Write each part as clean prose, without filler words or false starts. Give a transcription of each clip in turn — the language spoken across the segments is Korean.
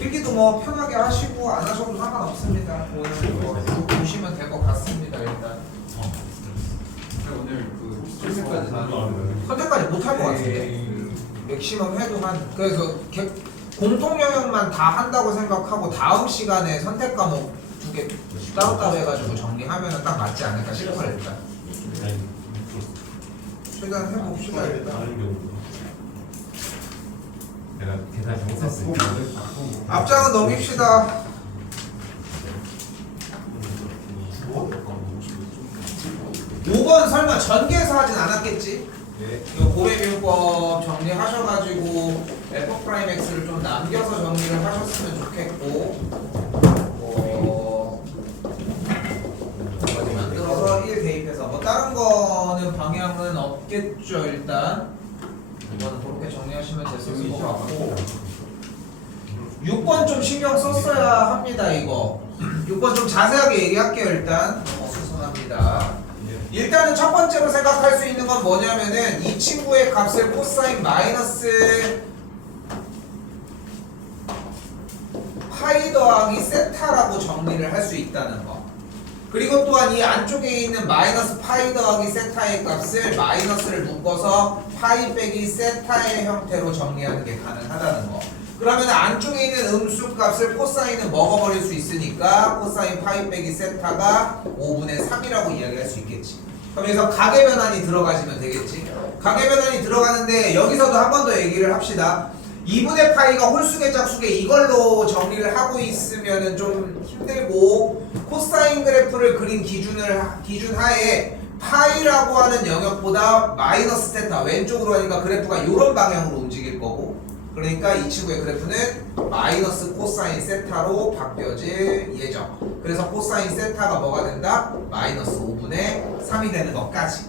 필기도 뭐 편하게 하시고 안 하셔도 상관없습니다. 오늘 뭐 보시면 될 것 같습니다. 일단 오늘 그 선택까지 다 선택까지 못할 것 같은데 맥시멈 해도 한 그래서 공통 영역만 다 한다고 생각하고 다음 시간에 선택 과목 2개 따로따로 해가지고 정리하면 딱 맞지 않을까 싶어요. 일단 최대한 해봅시다. 일단 내가 계산 잘못했으니까 앞장은 넘깁시다. 5번 설마 전개해서 하진 않았겠지? 이 고배비용법 정리하셔가지고 F'X를 좀 남겨서 정리를 하셨으면 좋겠고 어디 만들어서 1 대입해서 뭐 다른 거는 방향은 없겠죠. 일단 이거는 그렇게 정리하시면 됐을 것 같고 6번 좀 신경 썼어야 합니다. 이거 6번 좀 자세하게 얘기할게요. 일단 수선합니다. 일단은 첫 번째로 생각할 수 있는 건 뭐냐면은 이 친구의 값을 코사인 마이너스 파이 더하기 세타라고 정리를 할 수 있다는 거. 그리고 또한 이 안쪽에 있는 마이너스 파이 더하기 세타의 값을 마이너스를 묶어서 파이 빼기 세타의 형태로 정리하는 게 가능하다는 거. 그러면 안쪽에 있는 음수 값을 코사인은 먹어버릴 수 있으니까 코사인 파이 빼기 세타가 5분의 3이라고 이야기할 수 있겠지. 그럼 여기서 가계변환이 들어가시면 되겠지. 가계변환이 들어가는데 여기서도 한 번 더 얘기를 합시다. 2분의 파이가 홀수계 짝수계 이걸로 정리를 하고 있으면 좀 힘들고 코사인 그래프를 그린 기준 하에 파이라고 하는 영역보다 마이너스 세타 왼쪽으로 하니까 그래프가 이런 방향으로 움직일 거고 그러니까 이 친구의 그래프는 마이너스 코사인 세타로 바뀌어질 예정. 그래서 코사인 세타가 뭐가 된다? 마이너스 5분의 3이 되는 것까지.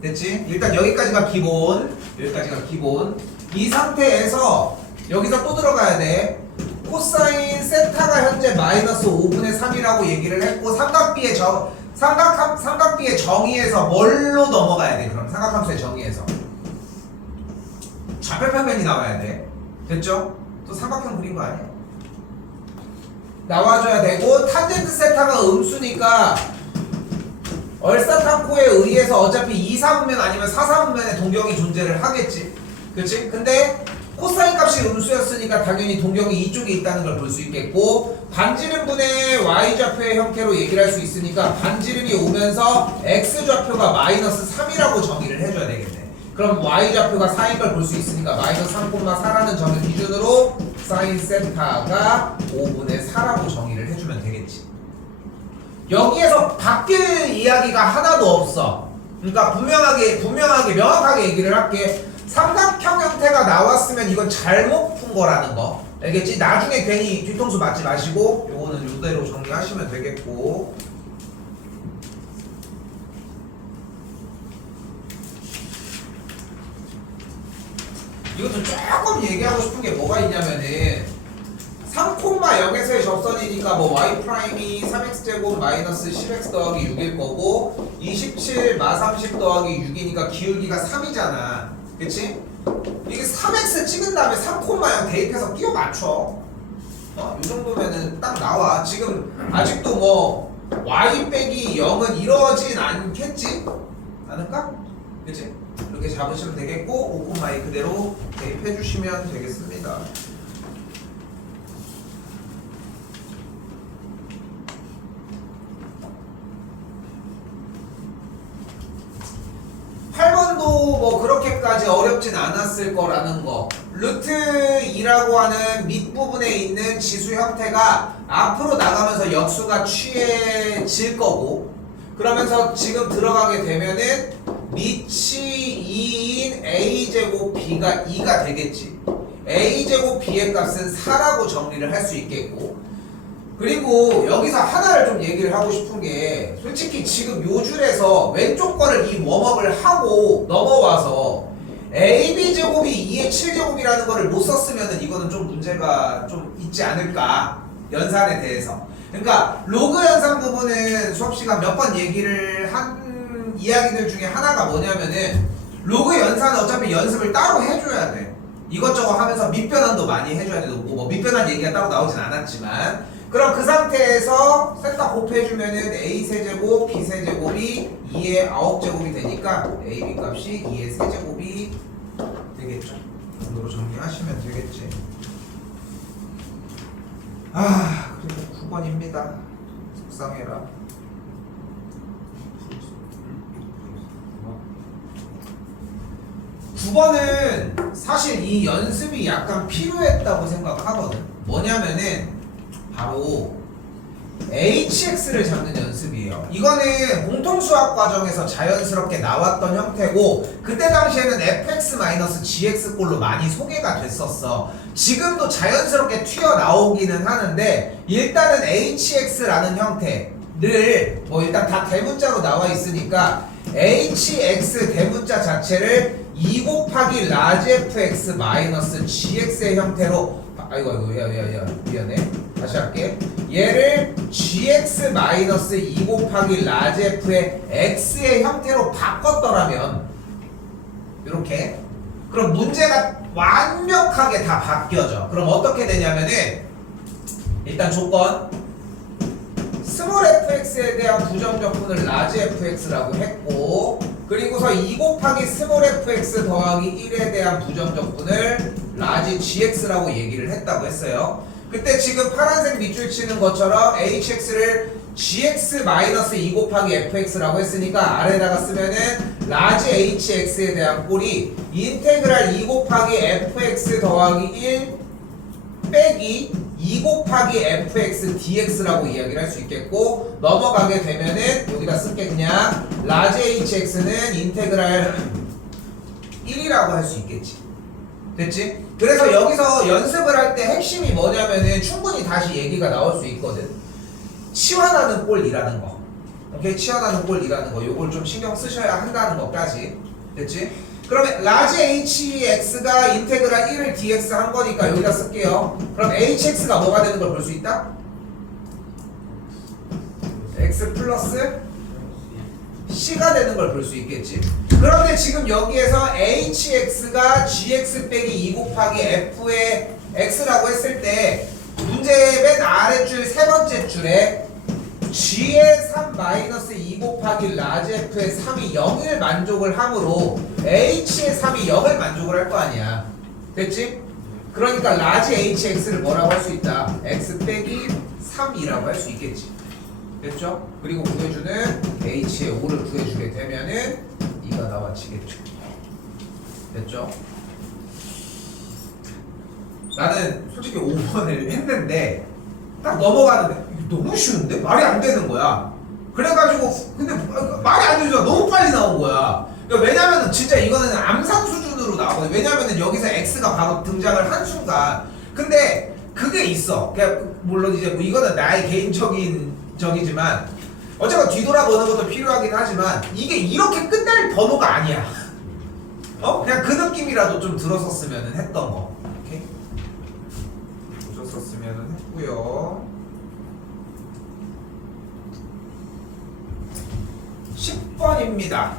됐지? 일단 여기까지가 기본. 여기까지가 기본. 이 상태에서 여기서 또 들어가야 돼. 코사인 세타가 현재 마이너스 5분의 3이라고 얘기를 했고 삼각비의 정의에서 뭘로 넘어가야 돼? 그럼 삼각함수의 정의에서 좌표평면이 나와야 돼. 됐죠? 또 삼각형 그린 거 아니야? 나와줘야 되고 탄젠트 세타가 음수니까 얼사탄코에 의해서 어차피 2사분면 아니면 4사분면의 동경이 존재를 하겠지. 그치? 근데 코사인 값이 음수였으니까 당연히 동경이 이쪽에 있다는 걸 볼 수 있겠고 반지름분의 y좌표의 형태로 얘기를 할 수 있으니까 반지름이 오면서 x좌표가 마이너스 3이라고 정의를 해줘야 되겠네. 그럼 y좌표가 4인 걸 볼 수 있으니까 마이너스 3,4라는 점을 기준으로 사인 세타가 5분의 4라고 정의를 해주면 되겠지. 여기에서 바뀔 이야기가 하나도 없어. 그러니까 분명하게 명확하게 얘기를 할게. 삼각형 형태가 나왔으면 이건 잘못 푼 거라는 거. 알겠지? 나중에 괜히 뒤통수 맞지 마시고 요거는 이대로 정리하시면 되겠고 이것도 조금 얘기하고 싶은 게 뭐가 있냐면은 3,0에서의 접선이니까 뭐 y''이 3x제곱 마이너스 10x 더하기 6일 거고 27 마 30 더하기 6이니까 기울기가 3이잖아. 그치? 이게 3x 찍은 다음에 3,0 대입해서 끼워 맞춰. 이 정도면은 딱 나와. 지금 아직도 뭐 y 빼기 0은 이러진 않겠지? 않을까? 그치? 이렇게 잡으시면 되겠고 5,2 그대로 대입해 주시면 되겠습니다. 뭐 그렇게까지 어렵진 않았을 거라는 거. 루트 2라고 하는 밑부분에 있는 지수 형태가 앞으로 나가면서 역수가 취해질 거고 그러면서 지금 들어가게 되면은 밑이 2인 a제곱 b가 2가 되겠지. a제곱 b의 값은 4라고 정리를 할 수 있겠고 그리고 여기서 하나를 좀 얘기를 하고 싶은 게 솔직히 지금 요 줄에서 왼쪽 거를 이 웜업을 하고 넘어와서 AB제곱이 2의 7제곱이라는 거를 못 썼으면 이거는 좀 문제가 좀 있지 않을까 연산에 대해서. 그러니까 로그 연산 부분은 수업시간 몇 번 얘기를 한 이야기들 중에 하나가 뭐냐면은 로그 연산은 어차피 연습을 따로 해줘야 돼. 이것저것 하면서 밑변환도 많이 해줘야 되고 뭐 밑변환 얘기가 따로 나오진 않았지만 그럼 그 상태에서 셋 다 곱해주면은 a 세제곱 b 세제곱이 2의 9제곱이 되니까 a, b 값이 2의 세제곱이 되겠죠. 이 정도로 정리하시면 되겠지. 아 그리고 9번입니다. 속상해라. 9번은 사실 이 연습이 약간 필요했다고 생각하거든. 뭐냐면은 바로 HX를 잡는 연습이에요. 이거는 공통수학 과정에서 자연스럽게 나왔던 형태고 그때 당시에는 fx-gx 꼴로 많이 소개가 됐었어. 지금도 자연스럽게 튀어나오기는 하는데 일단은 HX라는 형태를 뭐 일단 다 대문자로 나와 있으니까 HX 대문자 자체를 2 곱하기 라지 fx 마이너스 gx의 형태로 아이고 야 미안해 다시 할게. 얘를 gx 마이너스 2 곱하기 라지 f의 x의 형태로 바꿨더라면 이렇게 그럼 문제가 완벽하게 다 바뀌어져. 그럼 어떻게 되냐면은 일단 조건 스몰 fx에 대한 부정적분을 라지 fx라고 했고 그리고서 2 곱하기 스몰 fx 더하기 1에 대한 부정적분을 라지 gx라고 얘기를 했다고 했어요. 그때 지금 파란색 밑줄 치는 것처럼 hx를 gx 마이너스 2 곱하기 fx라고 했으니까 아래다가 쓰면은 라지 hx에 대한 꼴이 인테그랄 2 곱하기 fx 더하기 1 빼기 2 곱하기 fx dx라고 이야기를 할 수 있겠고 넘어가게 되면은 여기다 쓸게 그냥 라지 hx는 인테그랄 1이라고 할 수 있겠지. 됐지? 그래서 여기서 연습을 할 때 핵심이 뭐냐면은 충분히 다시 얘기가 나올 수 있거든. 치환하는 꼴이라는 거. 오케이? 치환하는 꼴이라는 거. 요걸 좀 신경 쓰셔야 한다는 것까지. 됐지? 그러면 라지 hx가 인테그랄 1을 dx 한 거니까 여기다 쓸게요. 그럼 hx가 뭐가 되는 걸 볼 수 있다? x 플러스 c가 되는 걸 볼 수 있겠지. 그런데 지금 여기에서 hx가 gx 빼기 2 곱하기 f의 x라고 했을 때 문제의 맨 아래줄 세 번째 줄에 g의 3 마이너스 2 곱하기 라지 f의 3이 0을 만족을 하므로 h의 3이 0을 만족을 할 거 아니야. 됐지? 그러니까 라지 hx를 뭐라고 할 수 있다? x 빼기 3이라고 할 수 있겠지. 됐죠? 그리고 구해주는 h의 5를 구해주게 되면은 2가 나와지겠죠. 됐죠? 나는 솔직히 5번을 했는데 딱 넘어가는데 너무 쉬운데? 말이 안 되는 거야. 그래가지고 근데 말이 안 되죠. 너무 빨리 나온 거야. 그러니까 왜냐면은 진짜 이거는 암상 수준으로 나오거든. 왜냐면은 여기서 x가 바로 등장을 한 순간 근데 그게 있어. 그냥 물론 이제 뭐 이거는 나의 개인적인 적이지만 어쨌건 뒤돌아보는 것도 필요하긴 하지만 이게 이렇게 끝날 번호가 아니야. 그냥 그 느낌이라도 좀 들었었으면 했던 거. 오케이? 들었었으면 했고요. 10번입니다.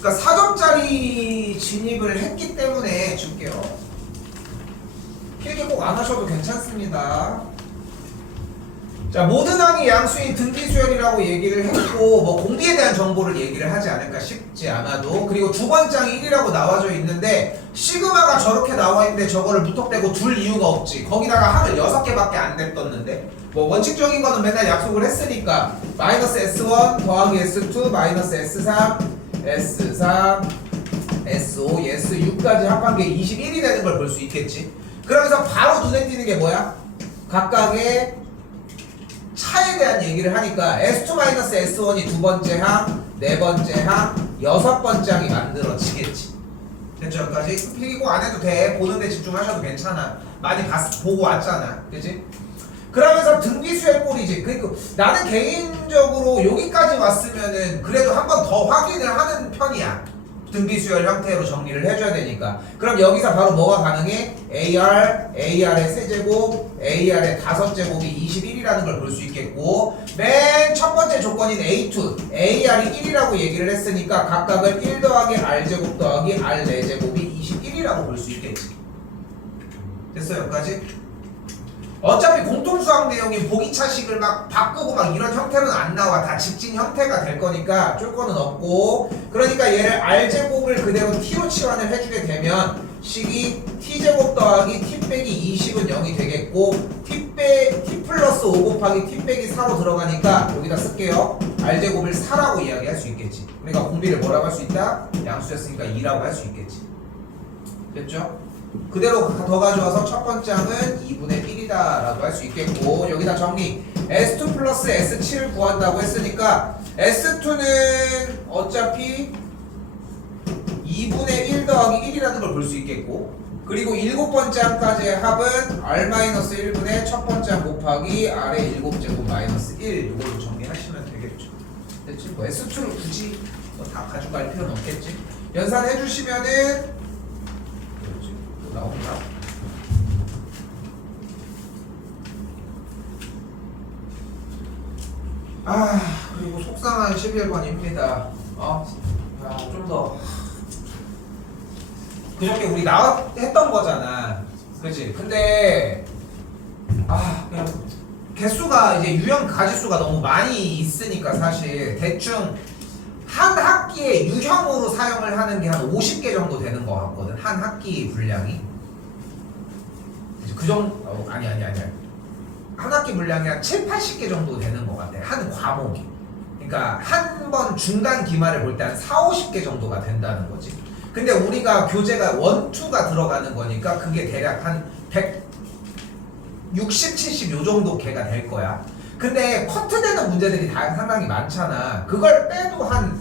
그러니까 4점짜리 진입을 했기 때문에 줄게요. 필기 꼭 안 하셔도 괜찮습니다. 자, 모든 항이 양수인 등기수열이라고 얘기를 했고 뭐 공비에 대한 정보를 얘기를 하지 않을까 싶지 아마도. 그리고 두 번째 항이 1이라고 나와져 있는데 시그마가 저렇게 나와 있는데 저거를 무턱대고 둘 이유가 없지. 거기다가 항을 6개밖에 안 냈었는데 뭐 원칙적인 거는 맨날 약속을 했으니까 마이너스 S1 더하기 S2 마이너스 S3 S3 S5 S6까지 합한 게 21이 되는 걸 볼 수 있겠지. 그러면서 바로 눈에 띄는 게 뭐야? 각각의 차에 대한 얘기를 하니까 S2-S1이 두 번째 항, 네 번째 항, 여섯 번째 항이 만들어지겠지. 됐죠? 여기까지? 필기 꼭 안 해도 돼. 보는데 집중하셔도 괜찮아. 많이 보고 왔잖아. 그치? 그러면서 등기수열 꼴이지. 그러니까 나는 개인적으로 여기까지 왔으면은 그래도 한 번 더 확인을 하는 편이야. 등비수열 형태로 정리를 해줘야 되니까. 그럼 여기서 바로 뭐가 가능해? AR의 세제곱, AR의 5제곱이 21이라는 걸 볼 수 있겠고, 맨 첫 번째 조건인 A2, AR이 1이라고 얘기를 했으니까 각각을 1 더하기 R제곱 더하기 R 4제곱이 21이라고 볼 수 있겠지. 됐어요? 여기까지? 어차피 공통수학 내용인 보기차식을 막 바꾸고 막 이런 형태는 안 나와. 다 직진 형태가 될 거니까 쫄 거는 없고, 그러니까 얘를 R제곱을 그대로 T로 치환을 해주게 되면 식이 T제곱 더하기 T 빼기 20은 0이 되겠고, T 플러스 5 곱하기 T 빼기 4로 들어가니까 여기다 쓸게요. R제곱을 4라고 이야기할 수 있겠지. 그러니까 공비를 뭐라고 할 수 있다? 양수였으니까 2라고 할 수 있겠지. 됐죠? 그대로 더 가져와서 첫 번째 항은 2분의 1이다 라고 할 수 있겠고, 여기다 정리. S2 플러스 S7을 구한다고 했으니까 S2는 어차피 2분의 1 더하기 1이라는 걸 볼 수 있겠고, 그리고 7번째 항까지의 합은 R-1분의 첫 번째 항 곱하기 R의 7제곱 마이너스 1, 이걸로 정리하시면 되겠죠. 됐지? 뭐 S2를 굳이 다 가져갈 필요는 없겠지. 연산해 주시면은 나옵니다. 그리고 속상한 11번입니다. 좀 더. 그저께 우리 했던 거잖아. 그치? 근데, 그냥 개수가 이제 유형 가지수가 너무 많이 있으니까 사실 대충 한 학기에 유형으로 사용을 하는 게 한 50개 정도 되는 것 같거든. 한 학기 분량이. 그 정도, 아니. 한 학기 분량이 한 7, 80개 정도 되는 것 같아. 한 과목이. 그러니까 한 번 중간 기말을 볼 때 한 4, 50개 정도가 된다는 거지. 근데 우리가 교재가 1, 2가 들어가는 거니까 그게 대략 한 160, 70 요 정도 개가 될 거야. 근데 커트되는 문제들이 다 상당히 많잖아. 그걸 빼도 한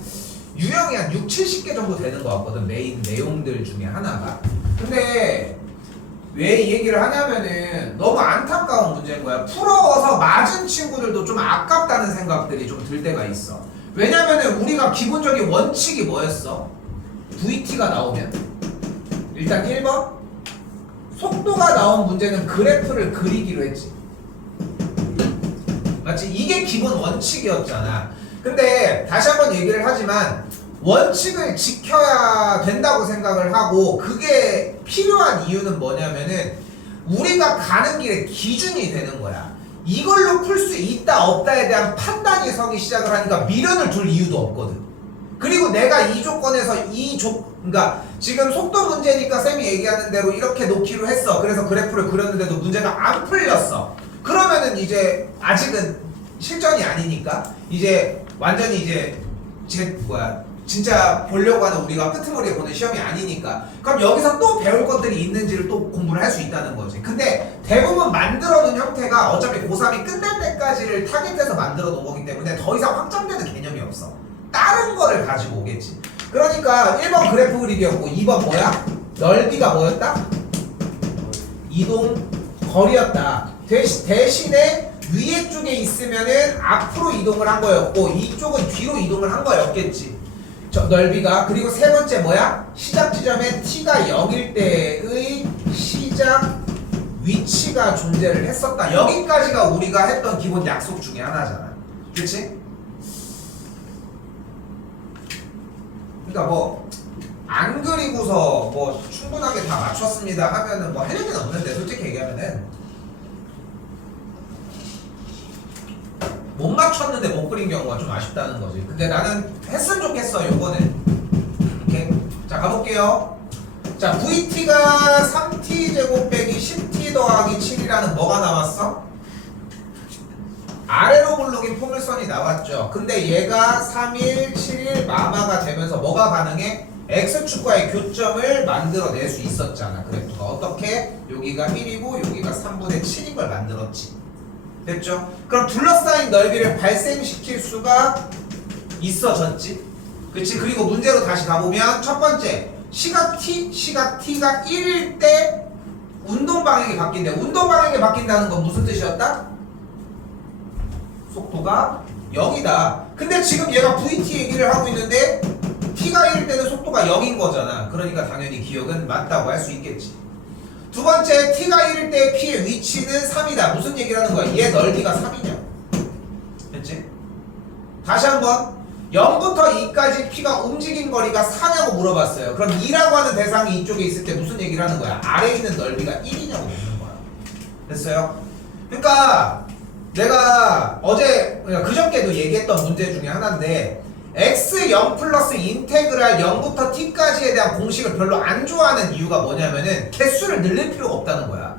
유형이 한 6, 70개 정도 되는 것 같거든. 메인 내용들 중에 하나가. 근데 왜 이 얘기를 하냐면은 너무 안타까운 문제인 거야. 풀어서 맞은 친구들도 좀 아깝다는 생각들이 좀 들 때가 있어. 왜냐면은 우리가 기본적인 원칙이 뭐였어? VT가 나오면 일단 1번 속도가 나온 문제는 그래프를 그리기로 했지. 맞지? 이게 기본 원칙이었잖아. 근데 다시 한번 얘기를 하지만 원칙을 지켜야 된다고 생각을 하고, 그게 필요한 이유는 뭐냐면은 우리가 가는 길에 기준이 되는 거야. 이걸로 풀 수 있다 없다에 대한 판단이 서기 시작을 하니까 미련을 둘 이유도 없거든. 그리고 내가 이 조건에서 그러니까 지금 속도 문제니까 쌤이 얘기하는 대로 이렇게 놓기로 했어. 그래서 그래프를 그렸는데도 문제가 안 풀렸어. 그러면은 이제 아직은 실전이 아니니까 이제 완전히 이제 진짜 보려고 하는 우리가 끄트머리에 보는 시험이 아니니까, 그럼 여기서 또 배울 것들이 있는지를 또 공부를 할 수 있다는 거지. 근데 대부분 만들어 놓은 형태가 어차피 고3이 끝날 때까지를 타겟해서 만들어 놓은 거기 때문에 더 이상 확장되는 개념이 없어. 다른 거를 가지고 오겠지. 그러니까 1번 그래프 그리기였고, 2번 뭐야? 넓이가 뭐였다? 이동 거리였다. 대신에 위에 쪽에 있으면은 앞으로 이동을 한 거였고, 이쪽은 뒤로 이동을 한 거였겠지. 넓이가. 그리고 세 번째 뭐야? 시작 지점에 t가 0일 때의 시작 위치가 존재를 했었다. 여기까지가 우리가 했던 기본 약속 중에 하나잖아. 그렇지? 그러니까 뭐 안 그리고서 뭐 충분하게 다 맞췄습니다 하면은 뭐 할 얘기는 없는데, 솔직히 얘기하면은 못 맞췄는데 못 그린 경우가 좀 아쉽다는 거지. 근데 나는 했으면 좋겠어, 요거는. 오케이? 자, 가볼게요. 자, VT가 3T제곱 빼기 10T 더하기 7이라는 뭐가 나왔어? 아래로 굴르긴 포물선이 나왔죠. 근데 얘가 3일, 7일, 마마가 되면서 뭐가 가능해? X축과의 교점을 만들어낼 수 있었잖아, 그래프가. 어떻게? 여기가 1이고 여기가 3분의 7인 걸 만들었지. 됐죠? 그럼 둘러싸인 넓이를 발생시킬 수가 있어졌지. 그치? 그리고 문제로 다시 가보면 첫 번째 시각 t가 1일 때 운동 방향이 바뀐대. 운동 방향이 바뀐다는 건 무슨 뜻이었다? 속도가 0이다. 근데 지금 얘가 VT 얘기를 하고 있는데 t가 1일 때는 속도가 0인 거잖아. 그러니까 당연히 기억은 맞다고 할 수 있겠지. 두 번째, t가 1일 때 p의 위치는 3이다. 무슨 얘기를 하는 거야? 얘 넓이가 3이냐? 됐지? 다시 한번 0부터 2까지 p가 움직인 거리가 4냐고 물어봤어요. 그럼 2라고 하는 대상이 이쪽에 있을 때 무슨 얘기를 하는 거야? 아래에 있는 넓이가 1이냐고 묻는 거야. 됐어요? 그러니까 내가 어제 그저께도 얘기했던 문제 중에 하나인데 x0 플러스 인테그랄 0부터 t까지에 대한 공식을 별로 안 좋아하는 이유가 뭐냐면은 개수를 늘릴 필요가 없다는 거야.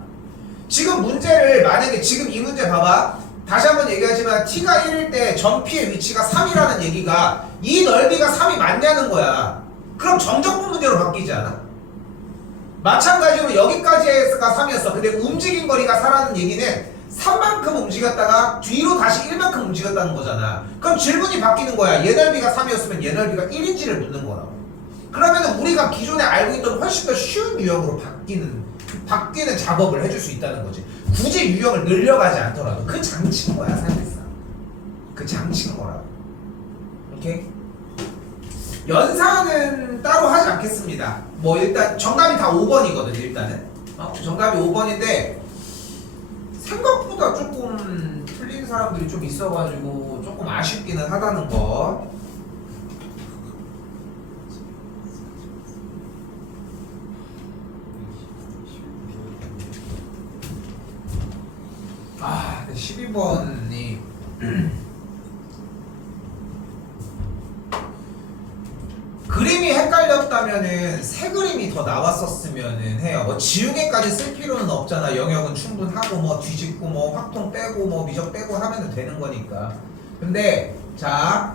지금 문제를 만약에 지금 이 문제 봐봐. 다시 한번 얘기하지만 t가 1일 때 전 p의 위치가 3이라는 얘기가 이 넓이가 3이 맞냐는 거야. 그럼 정적분 문제로 바뀌지 않아? 마찬가지로 여기까지가 3이었어. 근데 움직인 거리가 4라는 얘기는 3만큼 움직였다가 뒤로 다시 1만큼 움직였다는 거잖아. 그럼 질문이 바뀌는 거야. 얘 넓이가 3이었으면 얘 넓이가 1인지를 묻는 거라고. 그러면 우리가 기존에 알고 있던 훨씬 더 쉬운 유형으로 바뀌는 작업을 해줄 수 있다는 거지. 굳이 유형을 늘려가지 않더라도 그 장치인 거야, 사실상. 그 장치인 거라고. 오케이? 연산은 따로 하지 않겠습니다. 뭐 일단 정답이 다 5번이거든, 일단은. 정답이 5번인데 생각보다 조금 틀린 사람들이 좀 있어가지고 조금 아쉽기는 하다는 거. 아, 12번이 그림이 헷갈렸다면은 새 그림이 더 나왔었으면은 해요. 뭐 지우개까지 쓸 필요는 없잖아. 영역은 충분하고 뭐 뒤집고 뭐 확통 빼고 뭐 미적 빼고 하면 되는 거니까. 근데 자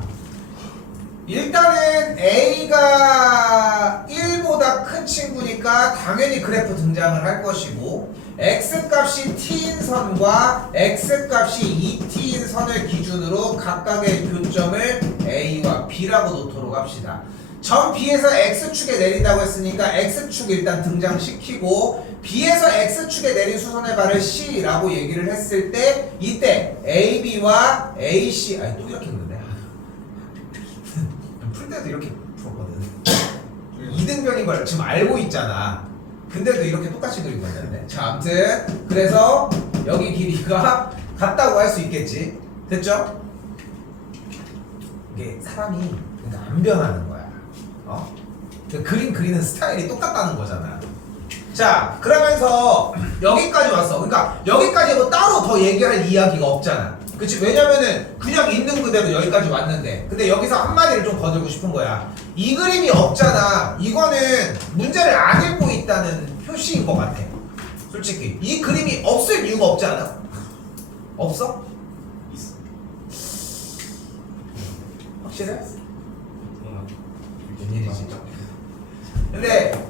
일단은 A가 1보다 큰 친구니까 당연히 그래프 등장을 할 것이고 X값이 T인 선과 X값이 2T인 선을 기준으로 각각의 교점을 A와 B라고 놓도록 합시다. 점 B에서 X축에 내린다고 했으니까 X축 일단 등장시키고 B에서 X축에 내린 수선의 발을 C라고 얘기를 했을 때 이때 AB와 AC 아니 또 이렇게 그러네. 풀 때도 이렇게 풀었거든. 이등변인 걸 지금 알고 있잖아. 근데도 이렇게 똑같이 그린 거잖아요. 자, 아무튼 그래서 여기 길이가 같다고 할 수 있겠지. 됐죠? 이게 사람이 그러니까 안 변하는 거야. 그림 그리는 스타일이 똑같다는 거잖아. 자, 그러면서 여기까지 왔어. 그러니까 여기까지 뭐 따로 더 얘기할 이야기가 없잖아. 그치? 왜냐면은 그냥 있는 그대로 여기까지 왔는데 근데 여기서 한마디를 좀 거들고 싶은 거야. 이 그림이 없잖아. 이거는 문제를 안 읽고 있다는 표시인 것 같아. 솔직히 이 그림이 없을 이유가 없지 않아? 없어? 있어. 확실해? 웬일이지? 근데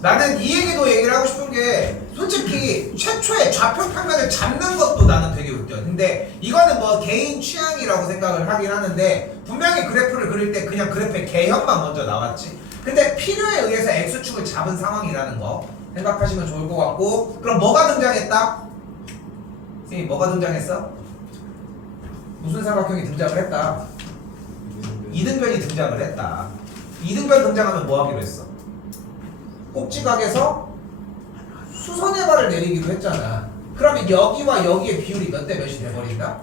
나는 이 얘기도 얘기를 하고 싶은 게 솔직히 최초의 좌표 평면을 잡는 것도 나는 되게 웃겨. 근데 이거는 뭐 개인 취향이라고 생각을 하긴 하는데 분명히 그래프를 그릴 때 그냥 그래프의 개형만 먼저 나왔지. 근데 필요에 의해서 X축을 잡은 상황이라는 거 생각하시면 좋을 것 같고 그럼 뭐가 등장했다? 선생님 뭐가 등장했어? 무슨 삼각형이 등장을 했다? 이등변이 등장을 했다. 이등변 등장하면 뭐 하기로 했어? 꼭지각에서 수선의 발을 내리기로 했잖아. 그러면 여기와 여기의 비율이 몇 대 몇이 돼버린다?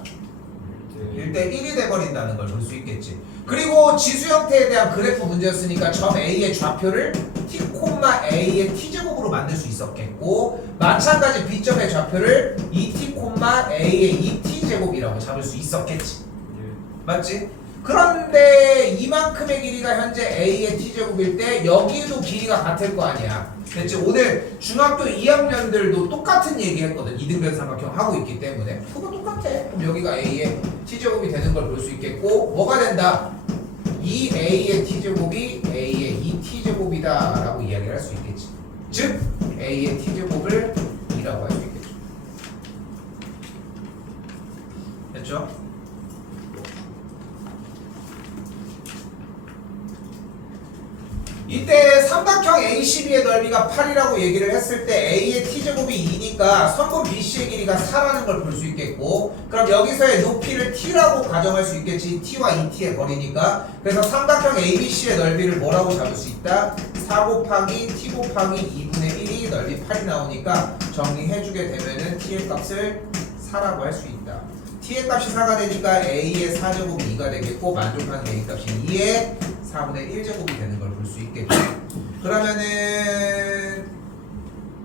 1대 1이 돼버린다는 걸 볼 수 있겠지. 그리고 지수 형태에 대한 그래프 문제였으니까 점 A의 좌표를 t, A의 t제곱으로 만들 수 있었겠고 마찬가지 B점의 좌표를 2t, A의 2t제곱이라고 잡을 수 있었겠지. 맞지? 그런데 이만큼의 길이가 현재 A의 t제곱일 때 여기도 길이가 같을 거 아니야. 됐지? 오늘 중학교 2학년들도 똑같은 얘기 했거든. 이등변 삼각형 하고 있기 때문에 그거 똑같아. 그럼 여기가 A의 t제곱이 되는 걸 볼 수 있겠고 뭐가 된다? 2A의 t제곱이 A의 2t제곱이다 라고 이야기를 할 수 있겠지. 즉 A의 t제곱을 2라고 할 수 있겠죠. 됐죠? 이때 삼각형 A12의 넓이가 8이라고 얘기를 했을 때 A의 t제곱이 2니까 선분 BC의 길이가 4라는 걸 볼 수 있겠고, 그럼 여기서의 높이를 t라고 가정할 수 있겠지. t와 2t의 거리니까. 그래서 삼각형 ABC의 넓이를 뭐라고 잡을 수 있다? 4 곱하기 t 곱하기 2분의 1이 넓이 8이 나오니까 정리해주게 되면은 t의 값을 4라고 할 수 있다. t의 값이 4가 되니까 a의 4제곱이 2가 되겠고, 만족하는 a 값이 2의 4분의 1제곱이 되는 걸 볼 수 있겠죠. 그러면은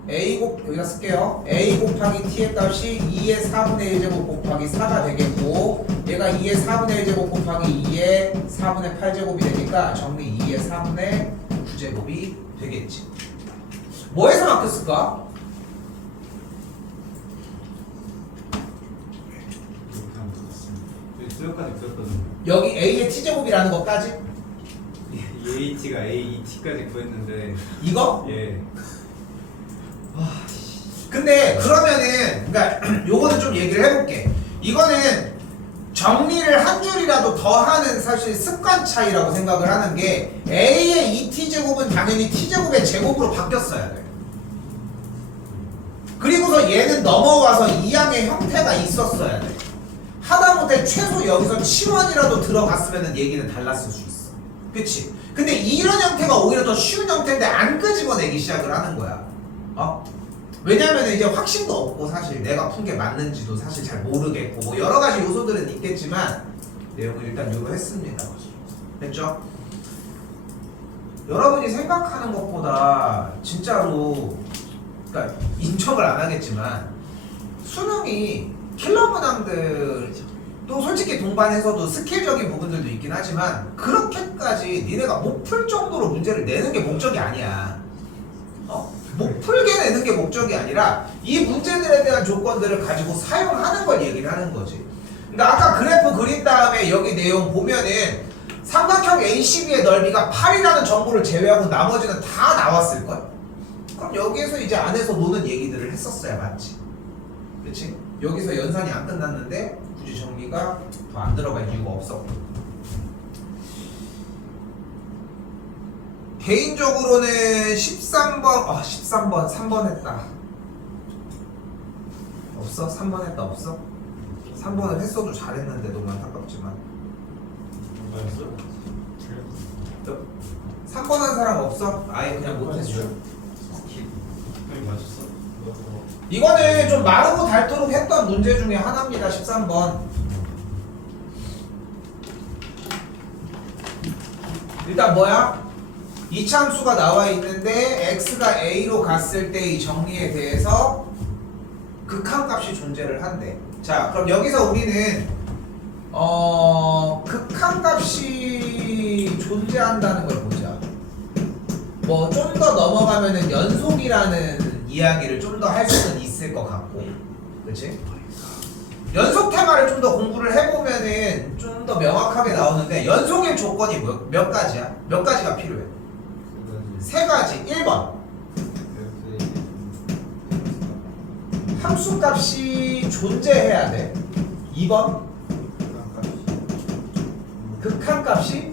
여기다 쓸게요. a 곱하기 t의 값이 2의 4분의 1제곱 곱하기 4가 되겠고, 얘가 2의 4분의 1제곱 곱하기 2의 4분의 8제곱이 되니까 정리 2의 4분의 9제곱이 되겠지. 뭐에서 바뀌었을까? 수요까지 구했거든요. 여기 a의 t제곱이라는 것까지? AH가 AET까지 구했는데 이거? 예. 근데 그러면은 그러니까 요거는 좀 얘기를 해볼게. 이거는 정리를 한 줄이라도 더 하는 사실 습관 차이라고 생각을 하는 게, a의 2t제곱은 당연히 t제곱의 제곱으로 바뀌었어야 돼. 그리고서 얘는 넘어와서 이 양의 형태가 있었어야 돼. 하다못해 최소 여기서 7원이라도 들어갔으면 얘기는 달랐을 수 있어. 그치? 근데 이런 형태가 오히려 더 쉬운 형태인데 안 끄집어내기 시작을 하는 거야. 왜냐면 이제 확신도 없고, 사실 내가 푼 게 맞는지도 사실 잘 모르겠고, 뭐 여러 가지 요소들은 있겠지만 내용을 일단 요구했습니다. 됐죠? 여러분이 생각하는 것보다 진짜로, 그러니까 인정을 안 하겠지만 수능이 킬러 문항들도 솔직히 동반해서도 스킬적인 부분들도 있긴 하지만 그렇게까지 니네가 못 풀 정도로 문제를 내는 게 목적이 아니야. 못 풀게 내는 게 목적이 아니라 이 문제들에 대한 조건들을 가지고 사용하는 걸 얘기를 하는 거지. 그러니까 아까 그래프 그린 다음에 여기 내용 보면은 삼각형 ACB의 넓이가 8이라는 정보를 제외하고 나머지는 다 나왔을걸? 그럼 여기에서 이제 안에서 노는 얘기들을 했었어야 맞지. 그치? 여기서 연산이 안 끝났는데 굳이 정리가 더 안 들어갈 이유가 없었고, 개인적으로는 13번 3번 했다. 없어? 3번 했다 없어? 3번을 했어도 잘했는데 너무 안타깝지만. 3번 한 사람 없어? 아예 그냥 못했어. 맞았어? 이거는 좀 마르고 닳도록 했던 문제 중에 하나입니다. 13번. 일단 뭐야? 이차함수가 나와 있는데 x가 a로 갔을 때 이 정리에 대해서 극한값이 존재를 한대. 자, 그럼 여기서 우리는 극한값이 존재한다는 걸 보자. 뭐 좀 더 넘어가면은 연속이라는 이야기를 좀 더 할 수는 있을 것 같고, 그렇지? 연속 테마를 좀 더 공부를 해보면은 좀 더 명확하게 나오는데, 연속의 조건이 몇 가지야? 몇 가지가 필요해? 세 가지. 1번 함수값이 존재해야 돼. 2번 극한값이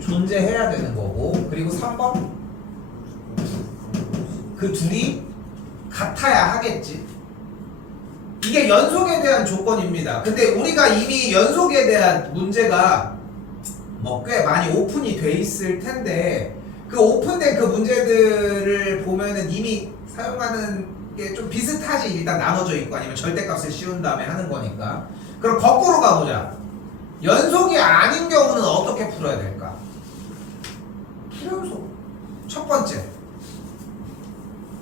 존재해야 되는 거고, 그리고 3번 그 둘이 같아야 하겠지. 이게 연속에 대한 조건입니다. 근데 우리가 이미 연속에 대한 문제가 뭐 꽤 많이 오픈이 돼 있을 텐데, 그 오픈된 그 문제들을 보면은 이미 사용하는 게 좀 비슷하지. 일단 나눠져 있고, 아니면 절대값을 씌운 다음에 하는 거니까. 그럼 거꾸로 가보자. 연속이 아닌 경우는 어떻게 풀어야 될까? 불연속. 첫 번째,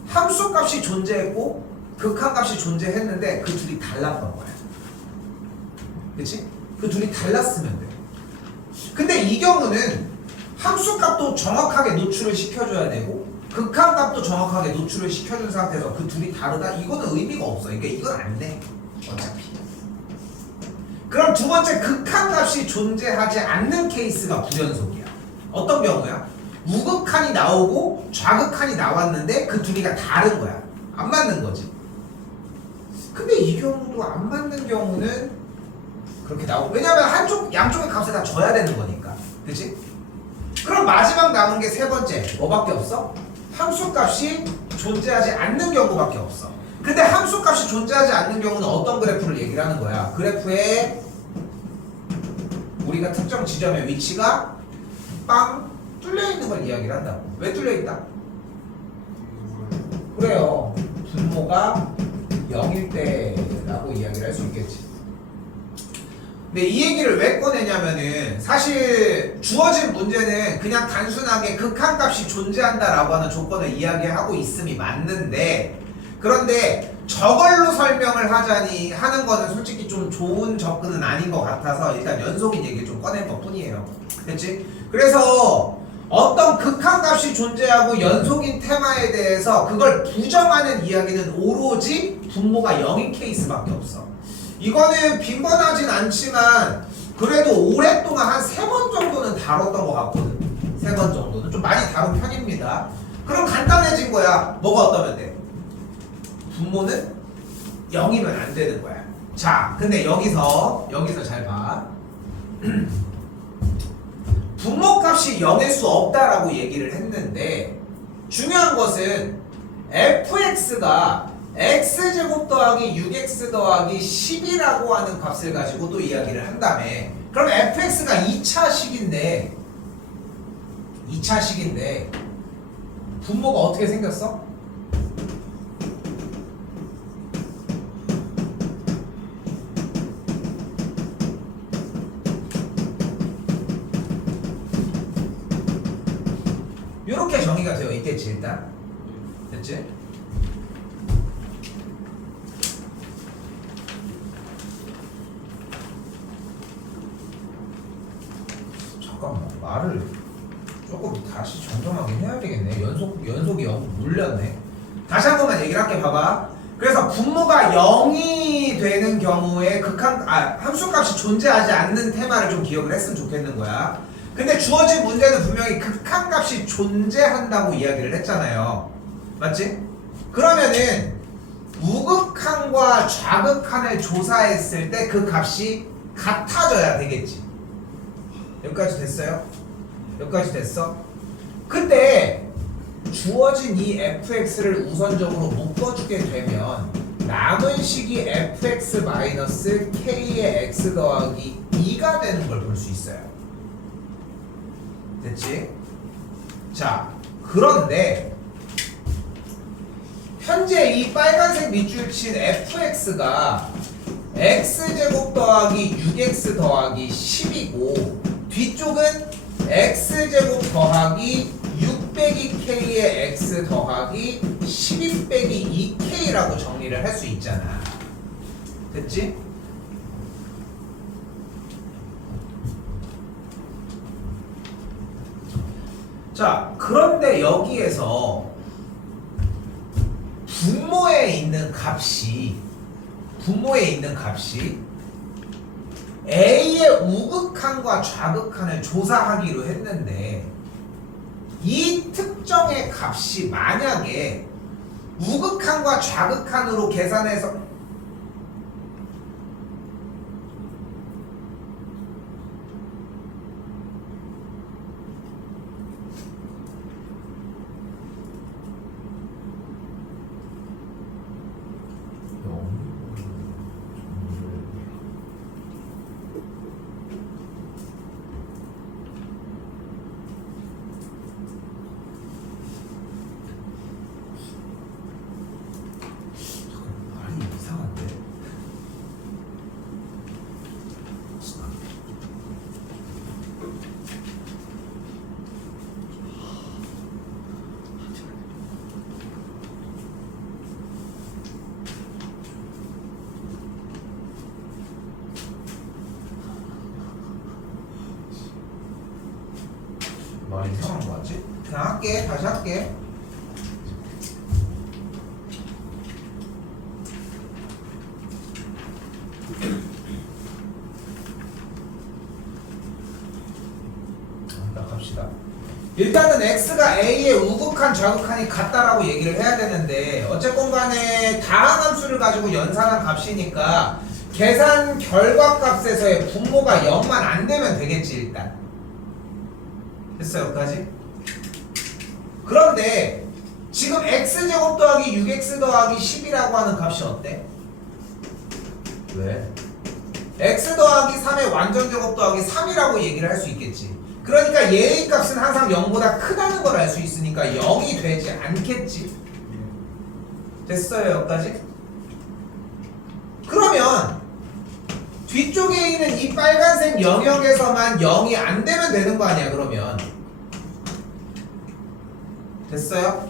함수값이 존재했고 극한값이 존재했는데 그 둘이 달랐던 거야. 그치? 그 둘이 달랐으면 돼. 근데 이 경우는 함수값도 정확하게 노출을 시켜줘야 되고 극한값도 정확하게 노출을 시켜준 상태에서 그 둘이 다르다? 이거는 의미가 없어. 그러니까 이건 안 돼. 어차피. 그럼 두 번째, 극한값이 존재하지 않는 케이스가 불연속이야. 어떤 경우야? 우극한이 나오고 좌극한이 나왔는데 그 둘이가 다른 거야. 안 맞는 거지. 근데 이 경우도 안 맞는 경우는 그렇게 나오고, 왜냐면 양쪽의 값을 다 줘야 되는 거니까. 그치? 그럼 마지막 남은 게 세 번째 뭐밖에 없어? 함수값이 존재하지 않는 경우밖에 없어. 근데 함수값이 존재하지 않는 경우는 어떤 그래프를 얘기를 하는 거야? 그래프에 우리가 특정 지점의 위치가 빵 뚫려 있는 걸 이야기를 한다고. 왜 뚫려 있다? 그래요. 분모가 0일 때라고 이야기를 할 수 있겠지. 근데 이 얘기를 왜 꺼내냐면은 사실 주어진 문제는 그냥 단순하게 극한값이 존재한다라고 하는 조건을 이야기하고 있음이 맞는데, 그런데 저걸로 설명을 하자니 하는 거는 솔직히 좀 좋은 접근은 아닌 것 같아서 일단 연속인 얘기를 좀 꺼낸 것 뿐이에요. 그렇지? 그래서 어떤 극한값이 존재하고 연속인 테마에 대해서 그걸 부정하는 이야기는 오로지 분모가 0인 케이스밖에 없어. 이거는 빈번하진 않지만 그래도 오랫동안 한 3번 정도는 다뤘던 것 같거든. 3번 정도는 좀 많이 다룬 편입니다. 그럼 간단해진 거야. 뭐가 어떠면 돼? 분모는 0이면 안 되는 거야. 자, 근데 여기서 잘 봐. 분모값이 0일 수 없다라고 얘기를 했는데 중요한 것은 fx가 x제곱 더하기 6x 더하기 10이라고 하는 값을 가지고 또 이야기를 한다며. 그럼 fx가 2차식인데 분모가 어떻게 생겼어? 이렇게 정의가 되어 있겠지. 일단 됐지? 잠깐만, 말을 조금 다시 정정하게 해야 되겠네. 연속이 물렸네. 다시 한 번만 얘기를 할게. 봐봐. 그래서 분모가 0이 되는 경우에 함수값이 존재하지 않는 테마를 좀 기억을 했으면 좋겠는 거야. 근데 주어진 문제는 분명히 극한값이 존재한다고 이야기를 했잖아요. 맞지? 그러면은 우극한과 좌극한을 조사했을 때 그 값이 같아져야 되겠지. 여기까지 됐어요? 여기까지 됐어? 근데 주어진 이 fx를 우선적으로 묶어주게 되면 남은 식이 fx-k의 x 더하기 2가 되는 걸 볼 수 있어요. 됐지? 자, 그런데 현재 이 빨간색 밑줄 친 fx가 x제곱 더하기 6x 더하기 10이고 뒤쪽은 x제곱 더하기 6 빼기 k의 x 더하기 12 빼기 2k라고 정리를 할 수 있잖아. 됐지? 자, 그런데 여기에서 분모에 있는 값이 A의 우극한과 좌극한을 조사하기로 했는데 이 특정의 값이 만약에 우극한과 좌극한으로 계산해서 말이 이상한 거 같지? 그냥 할게. 다시 할게. 갑시다. 일단은 x가 a의 우극한 좌극한이 같다라고 얘기를 해야 되는데 어쨌건 간에 다항함수를 가지고 연산한 값이니까 계산 결과값에서의 분모가 0만 안 되면 되겠지. 일단 됐어 여기까지? 그런데 지금 x제곱 더하기 6x 더하기 10이라고 하는 값이 어때? 왜? x 더하기 3의 완전제곱 더하기 3이라고 얘기를 할 수 있겠지. 그러니까 얘의 값은 항상 0보다 크다는 걸 알 수 있으니까 0이 되지 않겠지. 됐어요 여기까지? 그러면 뒤쪽에 있는 이 빨간색 영역에서만 0이 안 되면 되는 거 아니야 그러면. 됐어요?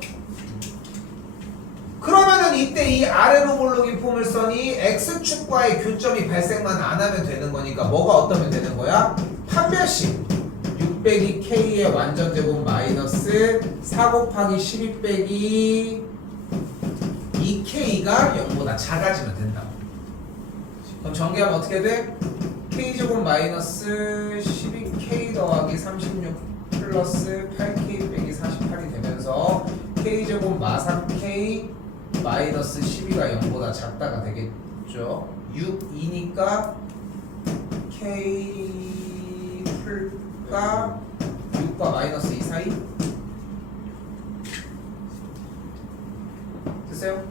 그러면은 이때 이 아래로 볼록이 포물선이 x축과의 교점이 발생만 안 하면 되는 거니까 뭐가 어떠면 되는 거야? 판별식 6 빼기 k의 완전제곱 마이너스 4 곱하기 12 빼기 2k가 0보다 작아지면 된다고. 그럼 전개하면 어떻게 돼? k제곱 마이너스 12k 더하기 36 플러스 8k 빼기 48이 되면서 k제곱 마사 k 마이너스 12가 0보다 작다가 되겠죠. 6, 2니까 k 풀가 6과 마이너스 2 사이 됐어요?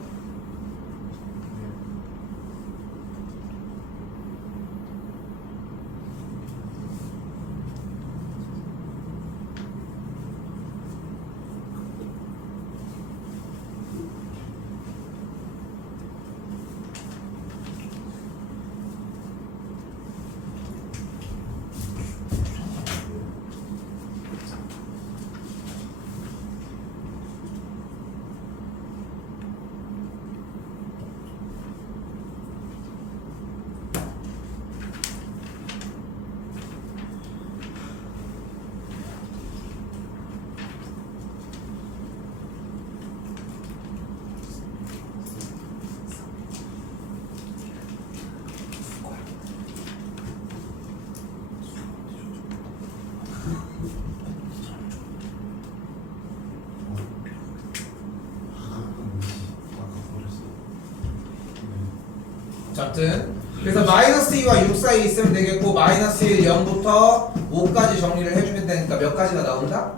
아무튼 그래서 마이너스 2와 6 사이에 있으면 되겠고 마이너스 1, 0부터 5까지 정리를 해주면 되니까 몇 가지가 나온다?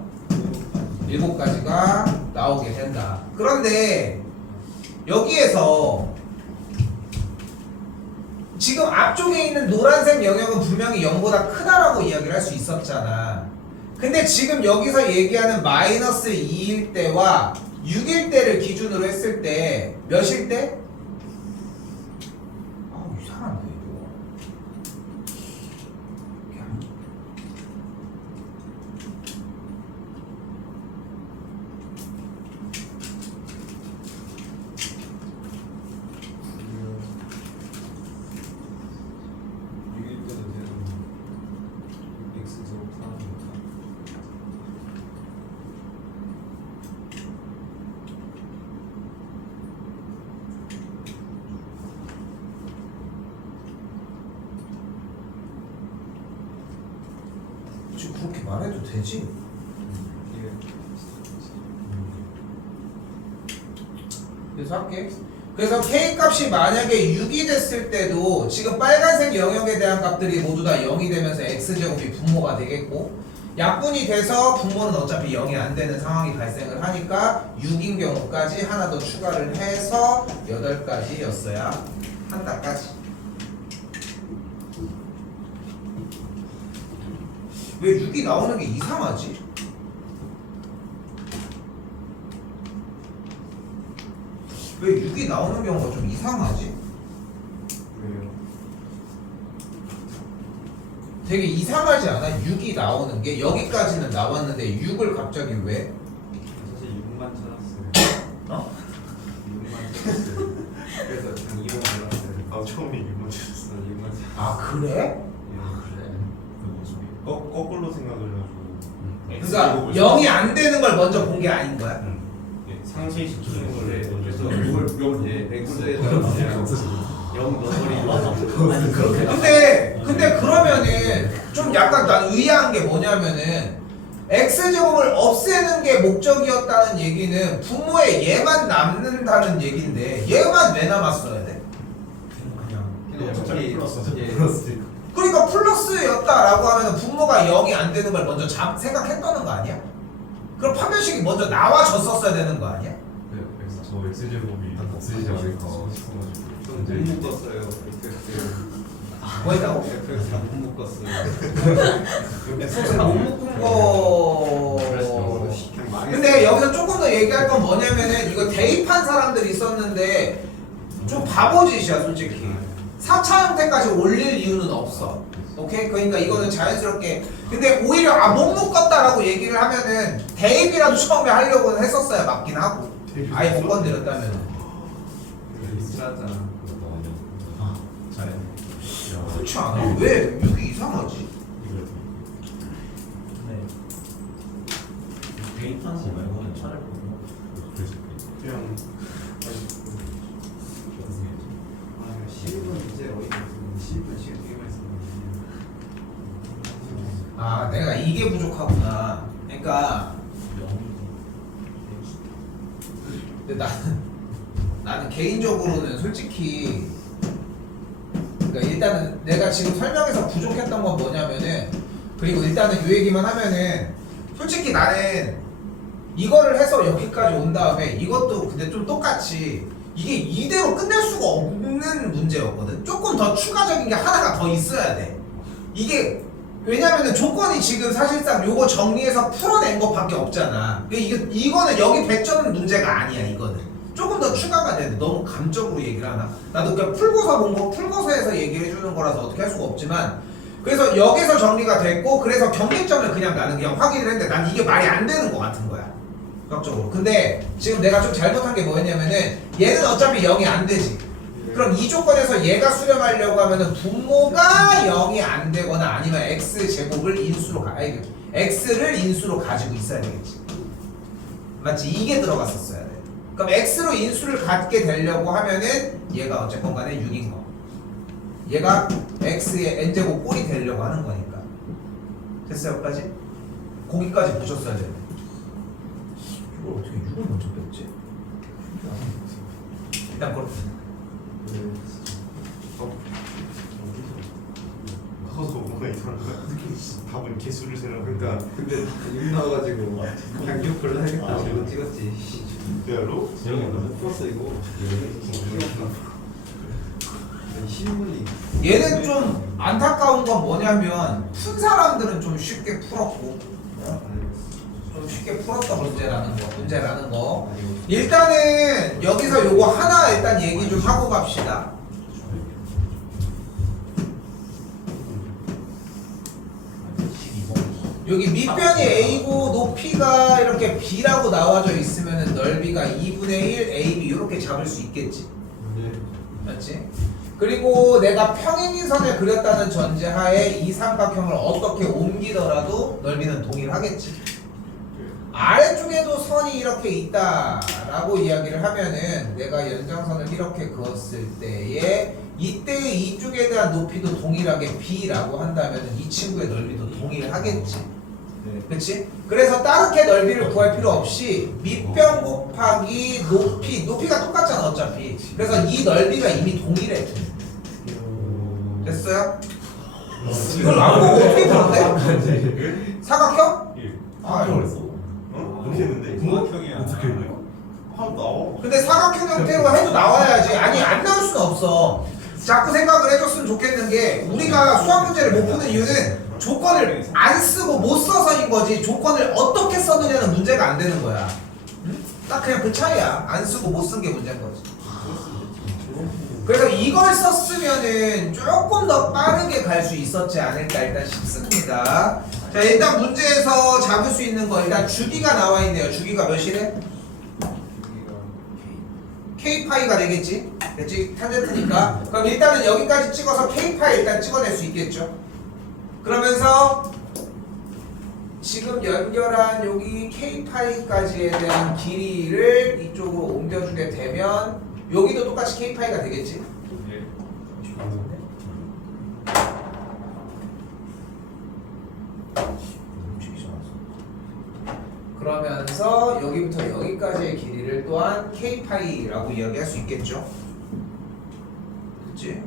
7가지가 나오게 된다. 그런데 여기에서 지금 앞쪽에 있는 노란색 영역은 분명히 0보다 크다라고 이야기를 할 수 있었잖아. 근데 지금 여기서 얘기하는 마이너스 2일 때와 6일 때를 기준으로 했을 때 몇일 때? 이상한데 이거. 지금 그렇게 말해도 되지? 그래서 할게. 그래서 k 값이 만약에 6이 됐을 때도 지금 빨간색 영역에 대한 값들이 모두 다 0이 되면서 x제곱이 분모가 되겠고 약분이 돼서 분모는 어차피 0이 안 되는 상황이 발생을 하니까 6인 경우까지 하나 더 추가를 해서 8가지였어야 한다까지. 왜 6이 나오는 게 이상하지? 왜 6이 나오는 경우가 좀 이상하지? 왜요? 되게 이상하지 않아? 6이 나오는 게 여기까지는 나왔는데 6을 갑자기 왜? 사실 6만 찾았어요. 어? 6만 찾았어요. 그래서 한 2번 골랐어요. 아 처음에 6만 쳤어. 6만 찾았어요. 아 그래? 거꾸로 생각을 해가지고. 그러니까 0이 안 되는 걸 먼저 본 게 아닌 거야? 상쇄시키는 걸 그래서 먼저. 이걸 백스에다가 그냥 0 넣어버리고. 근데 그러면은 좀 약간 난 의아한 게 뭐냐면은 x제곱을 없애는 게 목적이었다는 얘기는 분모에 얘만 남는다는 얘긴데 얘만 왜 남았어야 돼? 그냥 어차피 플러스 예. 플러스. 그러니까 플러스였다라고 하면 분모가 0이 안 되는 걸 먼저 생각했다는 거 아니야? 그럼 판별식이 먼저 나와줬었어야 되는 거 아니야? 네, 그래서 저 X제곱이 없으시지 않을까 싶어가지고 못 묶었어요. 뭐 했다고? FX 못 묶었어요. FX를 못 묶은 거. 그냥 망했어요. 근데 여기서 조금 더 얘기할 건 뭐냐면은 이거 대입한 사람들이 있었는데 좀 바보짓이야 솔직히. 4차 형태까지 올릴 이유는 없어. 오케이? 그러니까 이거는 자연스럽게. 근데 오히려 못 묶었다라고 얘기를 하면은 대입이라도 처음에 하려고는 했었어야 맞긴 하고. 아예 못 건드렸다면. 있었잖아. 잘해. 그렇지 않아? 왜 이게 이상하지? 네. 대입하는 거 말고는 차라리 그냥 아, 10분 이제 어디 있어? 10분 시간 되게 많이 썼는데. 아 내가 이게 부족하구나. 그러니까 근데 나는 개인적으로는 솔직히 그러니까 일단은 내가 지금 설명해서 부족했던 건 뭐냐면은 그리고 일단은 이 얘기만 하면은 솔직히 나는 이거를 해서 여기까지 온 다음에 이것도 근데 좀 똑같이 이게 이대로 끝낼 수가 없는 문제였거든. 조금 더 추가적인 게 하나가 더 있어야 돼. 이게 왜냐면은 조건이 지금 사실상 요거 정리해서 풀어낸 것밖에 없잖아. 이거는 여기 100점 문제가 아니야. 이거는 조금 더 추가가 돼야 돼. 너무 감적으로 얘기를 하나? 나도 그냥 풀고서 본 거 풀고서 해서 얘기해 주는 거라서 어떻게 할 수가 없지만 그래서 여기서 정리가 됐고 그래서 경계점을 그냥 나는 그냥 확인을 했는데 난 이게 말이 안 되는 것 같은 거야. 적극적으로. 근데 지금 내가 좀 잘못한 게 뭐였냐면은 얘는 어차피 0이 안 되지. 그럼 이 조건에서 얘가 수렴하려고 하면은 분모가 0이 안 되거나 아니면 x 제곱을 인수로 x를 인수로 가지고 있어야 되겠지. 맞지? 이게 들어갔었어야 돼. 그럼 x로 인수를 갖게 되려고 하면은 얘가 어쨌건 간에 6인 거. 얘가 x의 n제곱 꼴이 되려고 하는 거니까. 됐어요? 여기까지? 거기까지 보셨어야 돼. 이걸 어떻게 6을 먼저 뺐지? 일단 그렇다. 커서 뭔가 이상한 거야. 답은 개수를 세라고. 그러니까 근데 6 나와가지고 그냥 기억을 해야겠다. 이거 찍었지. 진짜로? 지영이 못 풀었어 이거. 10분이. 얘는 좀 안타까운 건 뭐냐면 푼 사람들은 좀 쉽게 풀었고 좀 쉽게 풀었던 문제라는 거 일단은 여기서 요거 하나 일단 얘기 좀 하고 갑시다. 여기 밑변이 A고 높이가 이렇게 B라고 나와져 있으면 넓이가 2분의 1 AB 이렇게 잡을 수 있겠지. 맞지? 그리고 내가 평행인 선을 그렸다는 전제하에 이 삼각형을 어떻게 옮기더라도 넓이는 동일하겠지. 아래쪽에도 선이 이렇게 있다라고 이야기를 하면은 내가 연장선을 이렇게 그었을 때에 이때 이쪽에 대한 높이도 동일하게 B라고 한다면은 이 친구의 넓이도 동일하겠지. 그치? 그래서 다르게 넓이를 구할 필요 없이 밑변 곱하기 높이가 똑같잖아 어차피. 그래서 이 넓이가 이미 동일해. 됐어요? 이걸 안 보고 어떻게 풀었대? 사각형? 아, 어떻게 했는데? 궁합형이야. 어떻게 했네? 한 나와. 근데 사각형 형태로 해도 나와야지. 아니 안 나올 수는 없어. 자꾸 생각을 해줬으면 좋겠는 게 우리가 수학 문제를 못 푸는 이유는 조건을 안 쓰고 못 써서인 거지 조건을 어떻게 썼느냐는 문제가 안 되는 거야. 응? 딱 그냥 그 차이야. 안 쓰고 못 쓴 게 문제인 거지. 그래서 이걸 썼으면은 조금 더 빠르게 갈 수 있었지 않을까 일단 싶습니다. 자 일단 문제에서 잡을 수 있는 거 일단 주기가 나와 있네요. 주기가 몇이래? K파이가 되겠지? 됐지? 탄젠트니까. 그럼 일단은 여기까지 찍어서 K파이 일단 찍어낼 수 있겠죠? 그러면서 지금 연결한 여기 K파이까지에 대한 길이를 이쪽으로 옮겨주게 되면 여기도 똑같이 K파이가 되겠지? 그러면서 여기부터 여기까지의 길이를 또한 K파이라고 이야기할 수 있겠죠? 그치?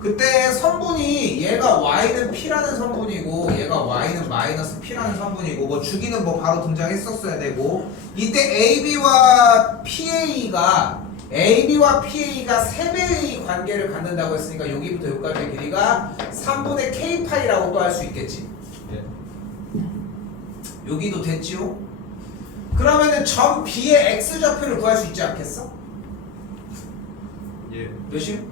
그때 선분이 얘가 y는 p라는 선분이고 얘가 y는 마이너스 p라는 선분이고 뭐 주기는 뭐 바로 등장했었어야 되고 이때 ab와 pa가 3배의 관계를 갖는다고 했으니까 여기부터 여기까지의 길이가 3분의 k파이라고 또 할 수 있겠지. 예. 여기도 됐지요? 그러면은 점 B의 x좌표를 구할 수 있지 않겠어? 예. 몇이요?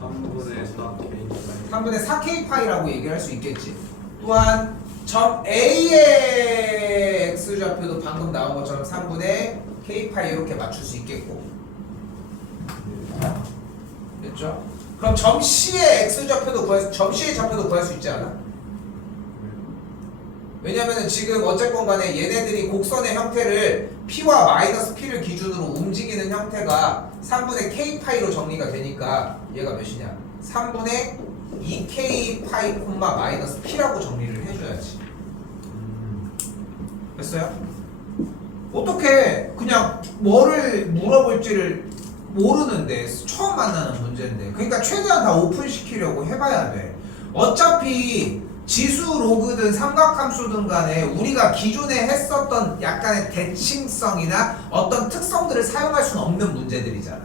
3분의 4K 3분의 4k파이라고 얘기할 수 있겠지. 또한 점 A의 x좌표도 방금 나온 것처럼 3분의 k파이 이렇게 맞출 수 있겠고. 됐죠? 그럼 점 C의 x좌표도 점 C의 좌표도 구할 수 있지 않아? 왜냐면은 지금 어쨌건 간에 얘네들이 곡선의 형태를 P와 마이너스 P를 기준으로 움직이는 형태가 3분의 K파이로 정리가 되니까 얘가 몇이냐? 3분의 2K파이 콤마 마이너스 P라고 정리를 해줘야지. 됐어요? 어떻게 그냥 뭐를 물어볼지를 모르는데 처음 만나는 문제인데 그러니까 최대한 다 오픈시키려고 해봐야 돼. 어차피 지수 로그든 삼각함수든 간에 우리가 기존에 했었던 약간의 대칭성이나 어떤 특성들을 사용할 수는 없는 문제들이잖아.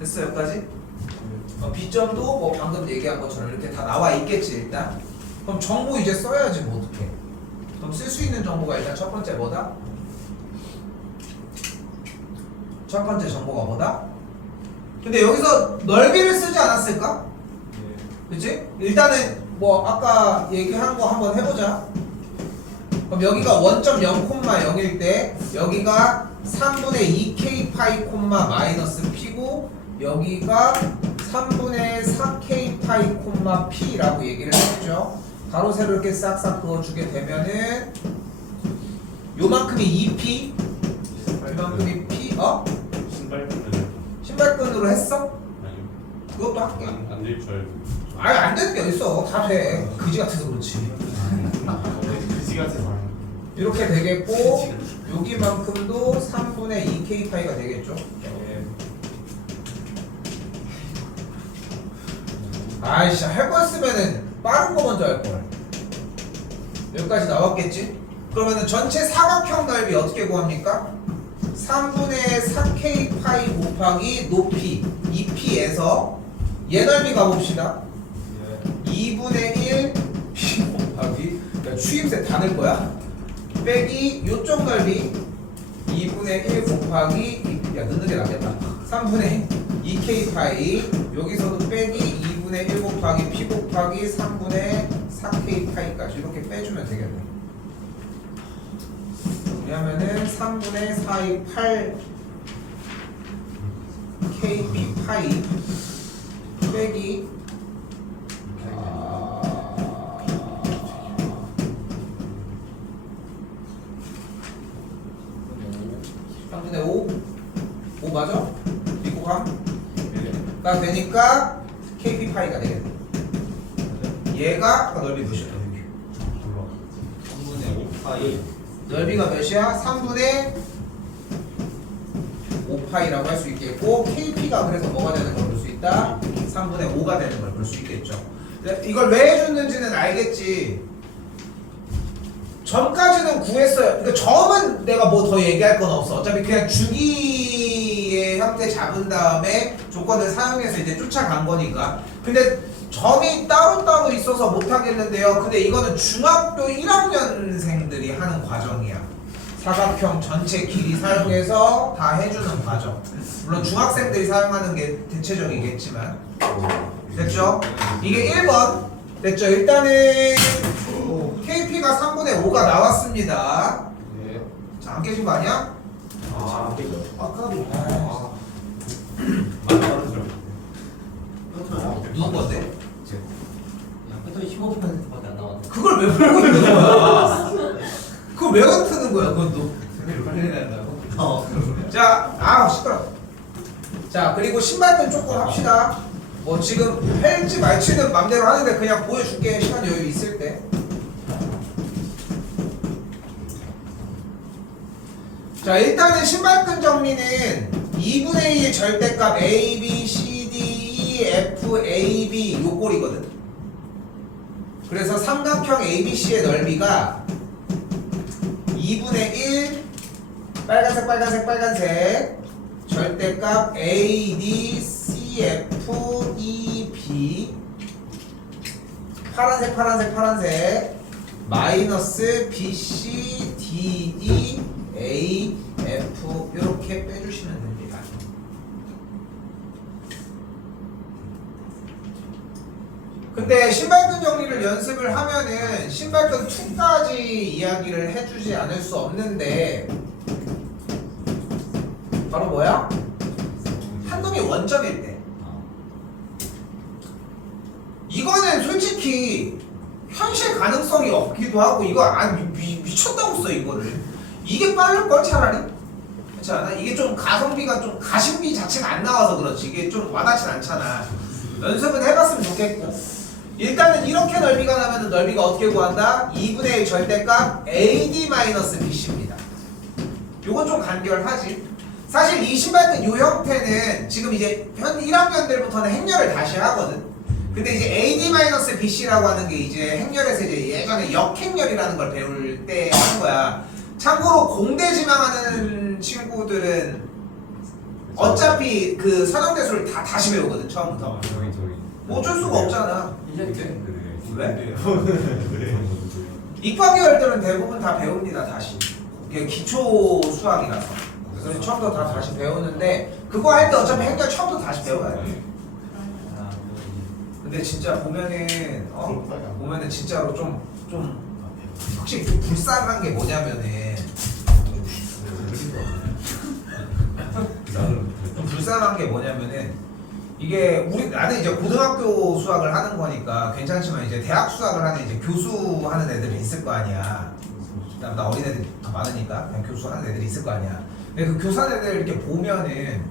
됐어요? 여기까지? B점도 뭐 방금 얘기한 것처럼 이렇게 다 나와 있겠지 일단. 그럼 정보 이제 써야지 뭐 어떡해. 그럼 쓸 수 있는 정보가 일단 첫 번째 뭐다? 첫 번째 정보가 뭐다? 근데 여기서 넓이를 쓰지 않았을까? 그치? 일단은 뭐 아까 얘기한 거 한번 해보자. 그럼 여기가 원점 0,0일 때 여기가 3분의 2k 파이 콤마 마이너스 p고 여기가 3분의 4k 파이 콤마 p라고 얘기를 했죠. 가로 세로 이렇게 싹싹 그어주게 되면은 요만큼이 2p 요만큼이 p 신발끈을 신발끈으로 했어? 아니요. 그것도 할게. 안될 줄 알고. 아니 안 되는 게 어딨어. 다 돼. 그지 같아서 그렇지. 그지 같아서 안 이렇게 되겠고 여기만큼도 3분의 2k 파이가 되겠죠. 아이씨 할 거였으면은 빠른 거 먼저 할 걸. 여기까지 나왔겠지? 그러면은 전체 사각형 넓이 어떻게 구합니까? 3분의 4k 파이 곱하기 높이 2p에서 얘 넓이 가봅시다. 2분의 1 p 곱하기 야, 추임새 다 넣을 거야? 빼기 요쪽 넓이 2분의 1 곱하기 야 넣는 게 낫겠다. 3분의 2k 파이 여기서도 빼기 2분의 1 곱하기 p 곱하기 3분의 4k 파이까지 이렇게 빼주면 되겠네. 왜냐면은 3분의 4의 8 kp 파이 빼기 3분의 5 맞아? 미국함?가 되니까 kp 파이가 되겠네. 얘가 아까 넓이 몇이야? 3분의 5파이 넓이가 몇이야? 3분의 5파이라고 할 수 있겠고 kp가 그래서 뭐가 되는 걸 볼 수 있다? 3분의 5가 되는 걸 볼 수 있겠죠. 이걸 왜 해줬는지는 알겠지. 점까지는 구했어요. 그러니까 점은 내가 뭐 더 얘기할 건 없어. 어차피 그냥 주기의 형태 잡은 다음에 조건을 사용해서 이제 쫓아간 거니까. 근데 점이 따로따로 있어서 못하겠는데요. 근데 이거는 중학교 1학년생들이 하는 과정이야. 사각형 전체 길이 사용해서 다 해주는 과정. 물론 중학생들이 사용하는 게 대체적이겠지만. 됐죠? 이게 1번. 됐죠? 일단은 KP가 3분의 5가 나왔습니다. 자, 안 깨진 거 아니야? 아까비. 누군 건데? 끝에 15%밖에 안 나왔네. 그걸 왜 풀고 있는 거야? 그걸 왜 같트는 거야, 그것도? 자, 시끄러. 자, 그리고 신발끈 조금 합시다. 뭐 지금 할지 말지는 맘대로 하는데 그냥 보여줄게. 시간 여유 있을 때. 자, 일단은 신발끈 정리는 2분의 1 절대값 A, B, C, D, E, CFAB 요 꼴이거든. 그래서 삼각형 ABC의 넓이가 2분의 1 빨간색 빨간색 빨간색 절대값 ADCFEB 파란색 파란색 파란색 마이너스 BCDEAF 이렇게 빼주시면 됩니다. 근데 신발끈 정리를 연습을 하면은 신발끈 2까지 이야기를 해주지 않을 수 없는데 바로 뭐야? 한 놈이 원점일 때 이거는 솔직히 현실 가능성이 없기도 하고 이거 미쳤다고 써 이거를 이게 빠를걸 차라리 그렇지 않아? 이게 좀 가성비가 좀 가심비 자체가 안 나와서 그렇지 이게 좀 와닿진 않잖아. 연습은 해봤으면 좋겠고 일단은 이렇게 넓이가 나면 넓이가 어떻게 구한다? 2분의 1 절대값 AD-BC입니다. 요건 좀 간결하지. 사실 이 신발끈 요 형태는 지금 이제 현 1학년들부터는 행렬을 다시 하거든. 근데 이제 AD-BC라고 하는 게 이제 행렬에서 이제 예전에 역행렬이라는 걸 배울 때 하는 거야. 참고로 공대 지망하는 친구들은 어차피 그 선형대수를 다 다시 배우거든 처음부터. 뭐 어쩔 수가 없잖아. 왜? 이과 계열들은 대부분 다 배웁니다 다시. 이게 기초 수학이라서. 그래서 처음부터 다 다시 배우는데 그거 할 때 어차피 행렬 처음부터 다시 배워야 돼. 근데 진짜 보면은 보면은 진짜로 좀 확실히 좀 불쌍한 게 뭐냐면은 좀 불쌍한 게 뭐냐면은 이게 나는 이제 고등학교 수학을 하는 거니까 괜찮지만 이제 대학 수학을 하는 이제 교수 하는 애들이 있을 거 아니야. 나 어린 애들이 더 많으니까 그냥 교수 하는 애들이 있을 거 아니야. 근데 그 교수 하는 애들 이렇게 보면은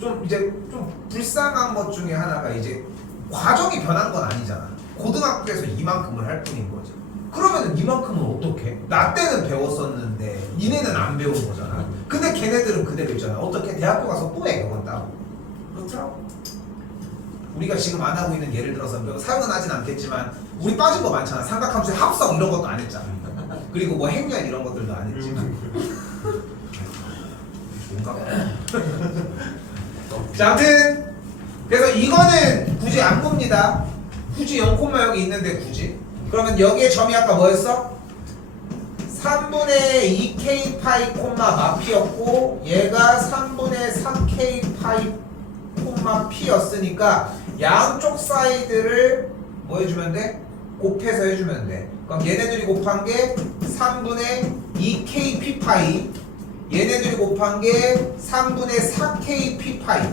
좀 이제 좀 불쌍한 것 중에 하나가 이제 과정이 변한 건 아니잖아. 고등학교에서 이만큼을 할 뿐인 거지. 그러면은 이만큼은 어떻게? 나 때는 배웠었는데 니네는 안 배운 거잖아. 근데 걔네들은 그대로 있잖아. 어떻게? 대학교 가서 또 해 그건 따로. 그렇더라고. 우리가 지금 안 하고 있는 예를 들어서 사용은 하진 않겠지만 우리 빠진 거 많잖아. 삼각함수의 합성 이런 것도 안 했잖아. 그리고 뭐 행렬 이런 것들도 안 했지만. 자, 아무튼 그래서 이거는 굳이 안 봅니다. 굳이 0,0이 있는데 굳이. 그러면 여기에 점이 아까 뭐였어? 3분의 2k 파이 콤마 마피였고 얘가 3분의 3k 파이 콤마 p였으니까 양쪽 사이드를 뭐 해주면 돼? 곱해서 해주면 돼. 그럼 얘네들이 곱한 게 3분의 2k p 파이 얘네들이 곱한 게 3분의 4k p 파이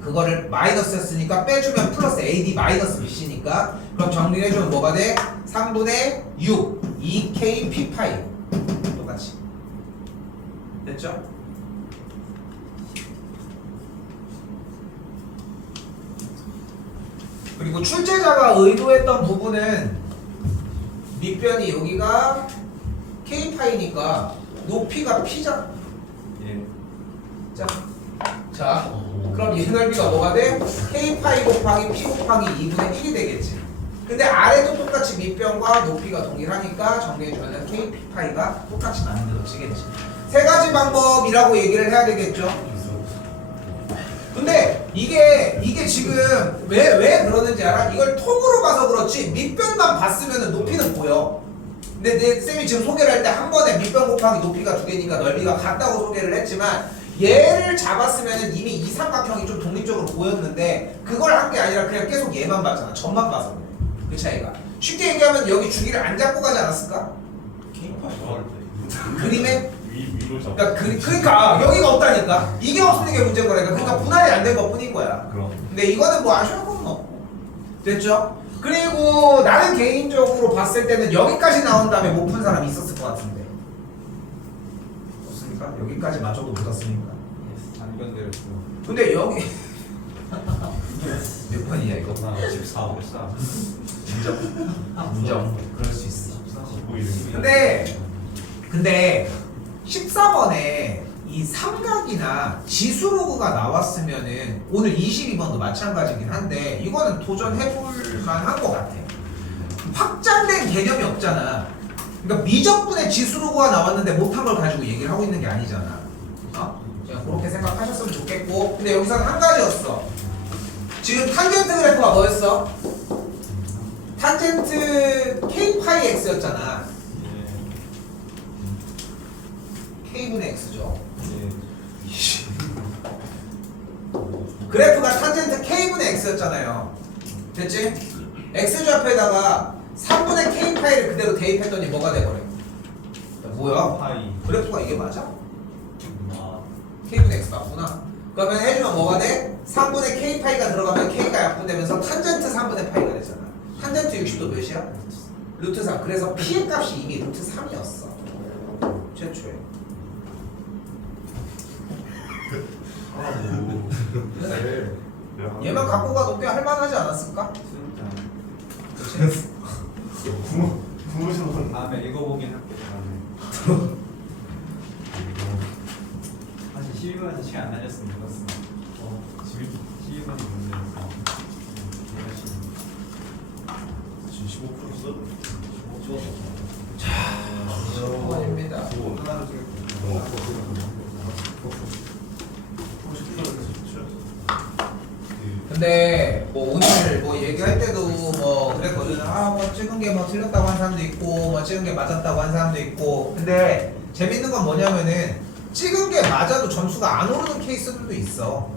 그거를 마이너스였으니까 빼주면 플러스 AD 마이너스 BC니까 그럼 정리를 해주면 뭐가 돼? 3분의 6 2k p 파이 똑같이 됐죠? 그리고 출제자가 의도했던 부분은 밑변이 여기가 k 파이니까 높이가 p잖아. 예. 자, 그럼 이 넓이가 뭐가 돼? k 파이 곱하기 p 곱하기 2분의 1이 되겠지. 근데 아래도 똑같이 밑변과 높이가 동일하니까 정리해주면 k p 파이가 똑같이 만들어지겠지. 세 가지 방법이라고 얘기를 해야 되겠죠. 근데 이게 지금 왜 그러는지 알아? 이걸 통으로 봐서 그렇지 밑변만 봤으면 높이는 보여. 근데 내 쌤이 지금 소개를 할 때 한 번에 밑변 곱하기 높이가 2개니까 넓이가 같다고 소개를 했지만 얘를 잡았으면 이미 이 삼각형이 좀 독립적으로 보였는데 그걸 한 게 아니라 그냥 계속 얘만 봤잖아. 점만 봐서 그래. 그 차이가. 쉽게 얘기하면 여기 주기를 안 잡고 가지 않았을까? 그림에? 그러니까 여기가 없다니까. 이게 없는 게 문제인 거라니까. 그러니까 분할이 안 된 것 뿐인 거야. 그럼. 근데 이거는 뭐 아쉬울 건 없고. 됐죠? 그리고 나는 개인적으로 봤을 때는 여기까지 나온 다음에 못 푼 사람이 있었을 것 같은데. 없습니까? 여기까지 맞춰도 묻었으니까. 단변대로 근데 여기 몇 번이야 이거? 14. 인정. 그럴 수 있어. 보이는 근데 14번에 이 삼각이나 지수로그가 나왔으면은 오늘 22번도 마찬가지긴 한데 이거는 도전해볼 만한 것 같아. 확장된 개념이 없잖아. 그러니까 미적분의 지수로그가 나왔는데 못한 걸 가지고 얘기를 하고 있는 게 아니잖아. 그냥 그렇게 생각하셨으면 좋겠고, 근데 여기서는 한 가지였어. 지금 탄젠트 그래프가 뭐였어? 탄젠트 k 파이 x였잖아. k분의 x죠. 그래프가 탄젠트 k분의 x였잖아요. 됐지? x좌표에다가 3분의 k 파이를 그대로 대입했더니 뭐가 돼버려? 야, 뭐야? 파이. 그래프가 이게 맞아? 아, k분의 x 맞구나. 그러면 해주면 뭐가 돼? 3분의 k 파이가 들어가면 k가 약분되면서 탄젠트 3분의 파이가 되잖아. 탄젠트 60도 몇이야? 루트 3. 그래서 p의 값이 이미 루트 3이었어. 최초에. 얘만 갖고 가도 꽤 할만하지 않았을까? 부모셔서 다음에 읽어보긴 할게. 다음에. 사실 12번에서 시간 안 날렸으면 읽었어. 12번이 문제였어. 지금 15% 써? 15번입니다. 하나로 찍을게. 근데 뭐 오늘 뭐 얘기할 때도 뭐 그랬거든. 뭐 찍은 게 뭐 틀렸다고 한 사람도 있고 뭐 찍은 게 맞았다고 한 사람도 있고. 근데 재밌는 건 뭐냐면은 찍은 게 맞아도 점수가 안 오르는 케이스들도 있어.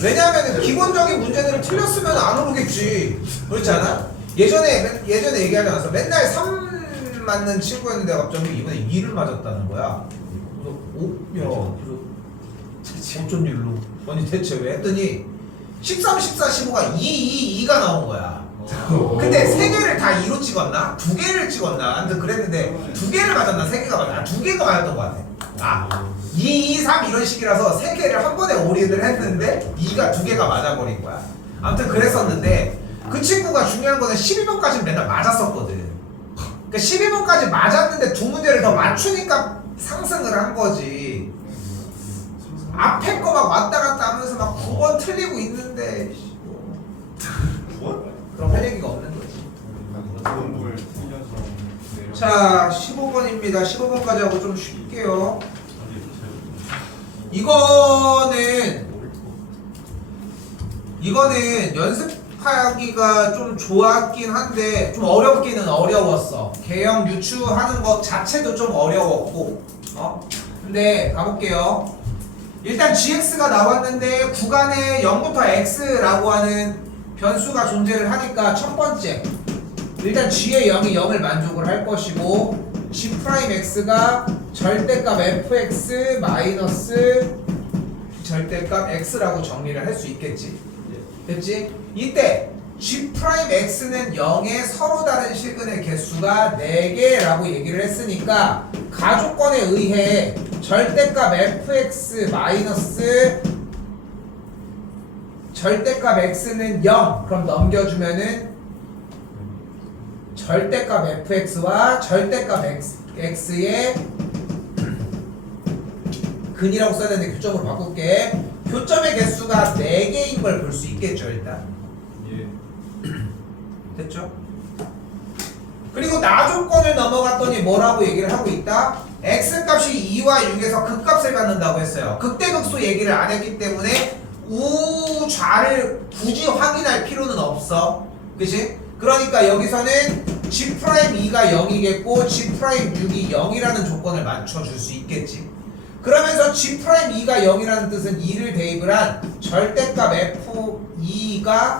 왜냐하면 기본적인 문제들을 틀렸으면 안 오르겠지. 그렇지 않아? 예전에 얘기하지 않았어. 맨날 3 맞는 친구였는데 갑자기 이번에 2를 맞았다는 거야. 그래서 어쩐 일로? 아니 대체 왜? 했더니 13, 14, 15가 2, 2, 2가 나온 거야. 근데 3개를 다 2로 찍었나? 2개를 찍었나? 아무튼 그랬는데 2개를 맞았나? 3개가 맞았나? 2개가 맞았던 것 같아. 2, 2, 3 이런 식이라서 3개를 한 번에 올인을 했는데 2가 2개가 맞아버린 거야. 아무튼 그랬었는데 그 친구가 중요한 거는 12번까지는 맨날 맞았었거든. 그러니까 12번까지 맞았는데 2문제를 더 맞추니까 상승을 한 거지. 앞에 거 막 왔다 갔다 하면서 막 9번 틀리고 있는데 그럼 할 얘기가 없는 거지. 뭘 틀려서. 자 15번입니다. 15번까지 하고 좀 쉴게요. 이거는 연습하기가 좀 좋았긴 한데 좀 어렵기는 어려웠어. 개형 유추하는 것 자체도 좀 어려웠고 근데 가볼게요. 일단 gx가 나왔는데 구간에 0부터 x라고 하는 변수가 존재를 하니까 첫 번째 일단 g의 0이 0을 만족을 할 것이고 g'x가 절대값 fx 마이너스 절대값 x라고 정리를 할 수 있겠지. 됐지? 이때 g'x는 0의 서로 다른 실근의 개수가 4개라고 얘기를 했으니까 가조건에 의해 절대값 fx 마이너스 절대값 x는 0 그럼 넘겨주면은 절대값 fx와 절대값 x의 근이라고 써야 되는데 교점으로 바꿀게. 교점의 개수가 4개인 걸 볼 수 있겠죠. 일단 됐죠? 그리고 나조건을 넘어갔더니 뭐라고 얘기를 하고 있다? x값이 2와 6에서 극값을 갖는다고 했어요. 극대극소 얘기를 안 했기 때문에 우좌를 굳이 확인할 필요는 없어. 그치? 그러니까 여기서는 g'2가 0이겠고 g'6이 0이라는 조건을 맞춰줄 수 있겠지. 그러면서 g'2가 0이라는 뜻은 2를 대입을 한 절대값 f2가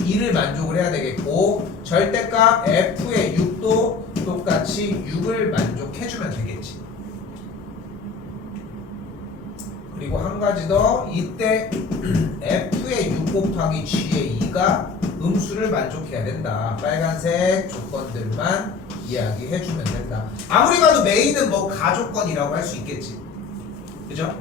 2를 만족을 해야 되겠고 절대값 f의 6도 똑같이 6을 만족해주면 되겠지. 그리고 한 가지 더 이때 f의 6 곱하기 g의 2가 음수를 만족해야 된다. 빨간색 조건들만 이야기해주면 된다. 아무리 봐도 메인은 뭐 가조건이라고 할 수 있겠지. 그죠?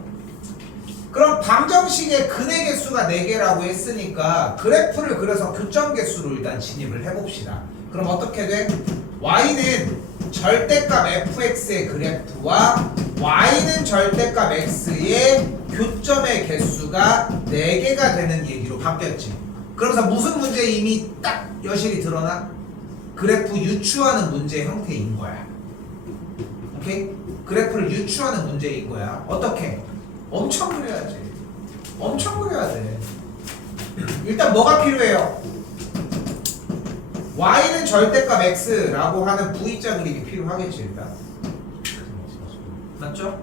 그럼 방정식의 근의 개수가 4개라고 했으니까 그래프를 그려서 교점 개수로 일단 진입을 해봅시다. 그럼 어떻게 돼? y는 절대값 fx의 그래프와 y는 절대값 x의 교점의 개수가 4개가 되는 얘기로 바뀌었지. 그러면서 무슨 문제 이미 딱 여실히 드러나? 그래프 유추하는 문제의 형태인 거야. 오케이? 그래프를 유추하는 문제인 거야. 어떻게? 엄청 그려야지. 엄청 그려야 돼. 일단 뭐가 필요해요? y는 절대값 x라고 하는 V자 그림이 필요하겠지 일단. 맞죠?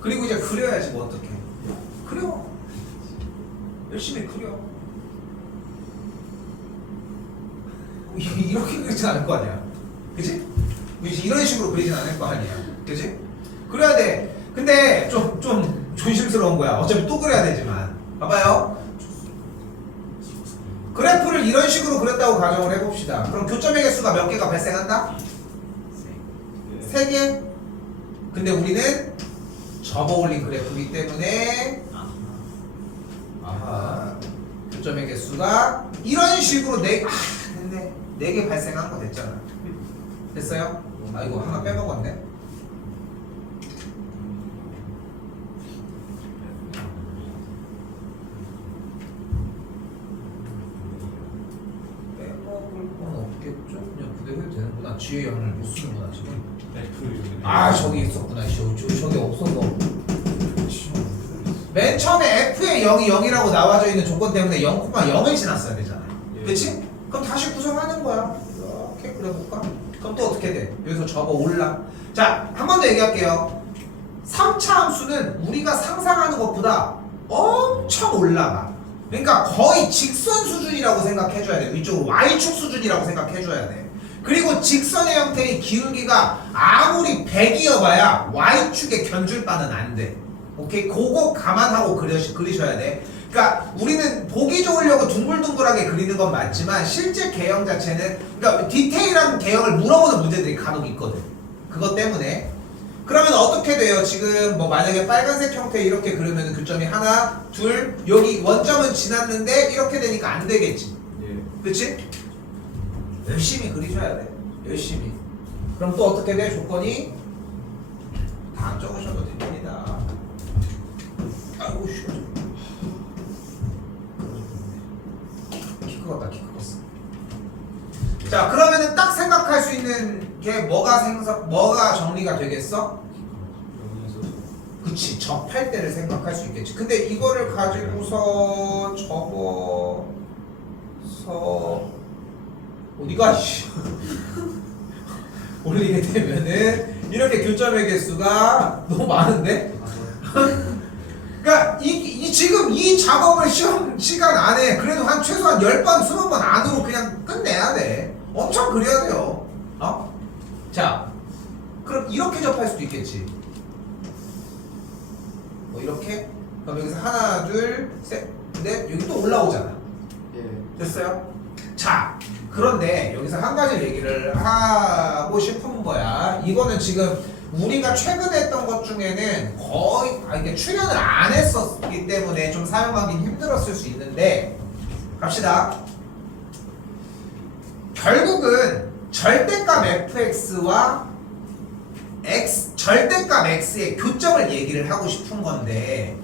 그리고 이제 그려야지 뭐 어떻게? 그려. 열심히 그려. 이렇게 그리진 않을 거 아니야. 그치? 이런 식으로 그리진 않을 거 아니야. 그치? 그려야 돼. 근데 좀 조심스러운 거야. 어차피 또 그려야 되지만. 봐봐요. 그래프를 이런 식으로 그렸다고 가정을 해봅시다. 그럼 교점의 개수가 몇 개가 발생한다? 3개? 근데 우리는 접어 올린 그래프이기 때문에 아하, 교점의 개수가 이런 식으로 4개 발생한 거 됐잖아. 됐어요? 아 이거 하나 빼먹었네. 되는구나. 지혜 영을 못 쓰는구나 지금. 아 저기 있었구나. 저기 없어서. 맨 처음에 f의 0이 0이라고 나와져 있는 조건 때문에 0,0을 지났어야 되잖아. 그치? 그럼 다시 구성하는 거야. 이렇게 그려볼까? 그럼 또 어떻게 돼? 여기서 접어 올라. 자, 한 번 더 얘기할게요. 3차 함수는 우리가 상상하는 것보다 엄청 올라가. 그러니까 거의 직선 수준이라고 생각해줘야 돼. 위쪽으로 Y축 수준이라고 생각해줘야 돼. 그리고 직선의 형태의 기울기가 아무리 100이어봐야 Y축의 견줄 바는 안 돼. 오케이? 그거 감안하고 그리셔야 돼. 그러니까 우리는 보기 좋으려고 둥글둥글하게 그리는 건 맞지만 실제 개형 자체는, 그러니까 디테일한 개형을 물어보는 문제들이 간혹 있거든. 그것 때문에. 그러면 어떻게 돼요? 지금 뭐 만약에 빨간색 형태 이렇게 그리면 교점이 하나, 둘, 여기 원점은 지났는데 이렇게 되니까 안 되겠지. 그치? 열심히 그리셔야 돼. 열심히. 그럼 또 어떻게 돼? 조건이 다 안 적으셔도 됩니다. 아이고 씨. 키 크겠다. 키 크겠어. 자, 그러면은 딱 생각할 수 있는 게 뭐가 정리가 되겠어? 그치, 접할 때를 생각할 수 있겠지. 근데 이거를 가지고서 접어서 어디가 올리게 되면은 이렇게 교점의 개수가 너무 많은데? 그러니까 지금 이 작업을 시험 시간 안에 그래도 한 최소한 10번, 20번 안으로 그냥 끝내야 돼. 엄청 그려야 돼요. 자, 그럼 이렇게 접할 수도 있겠지. 뭐 이렇게? 그럼 여기서 하나, 둘, 셋, 넷, 여기 또 올라오잖아. 됐어요? 자, 그런데 여기서 한 가지 얘기를 하고 싶은 거야. 이거는 지금 우리가 최근에 했던 것 중에는 거의 이게 출연을 안 했었기 때문에 좀 사용하긴 힘들었을 수 있는데, 갑시다. 결국은 절대값 fx와 절대값 x의 교점을 얘기를 하고 싶은 건데,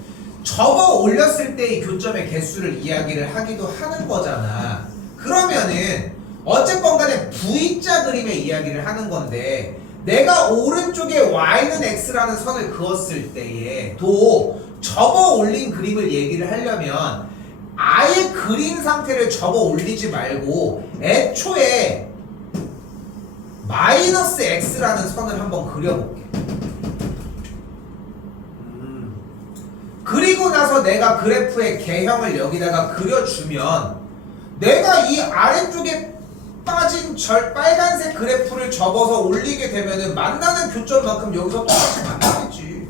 접어 올렸을 때의 교점의 개수를 이야기를 하기도 하는 거잖아. 그러면은 어쨌건 간에 V자 그림의 이야기를 하는 건데, 내가 오른쪽에 y는 x라는 선을 그었을 때에 도 접어 올린 그림을 얘기를 하려면 아예 그린 상태를 접어 올리지 말고 애초에 마이너스 x라는 선을 한번 그려볼게. 그리고 나서 내가 그래프의 개형을 여기다가 그려주면 내가 이 아래쪽에 빠진 빨간색 그래프를 접어서 올리게 되면은 만나는 교점만큼 여기서 똑같이 만나겠지.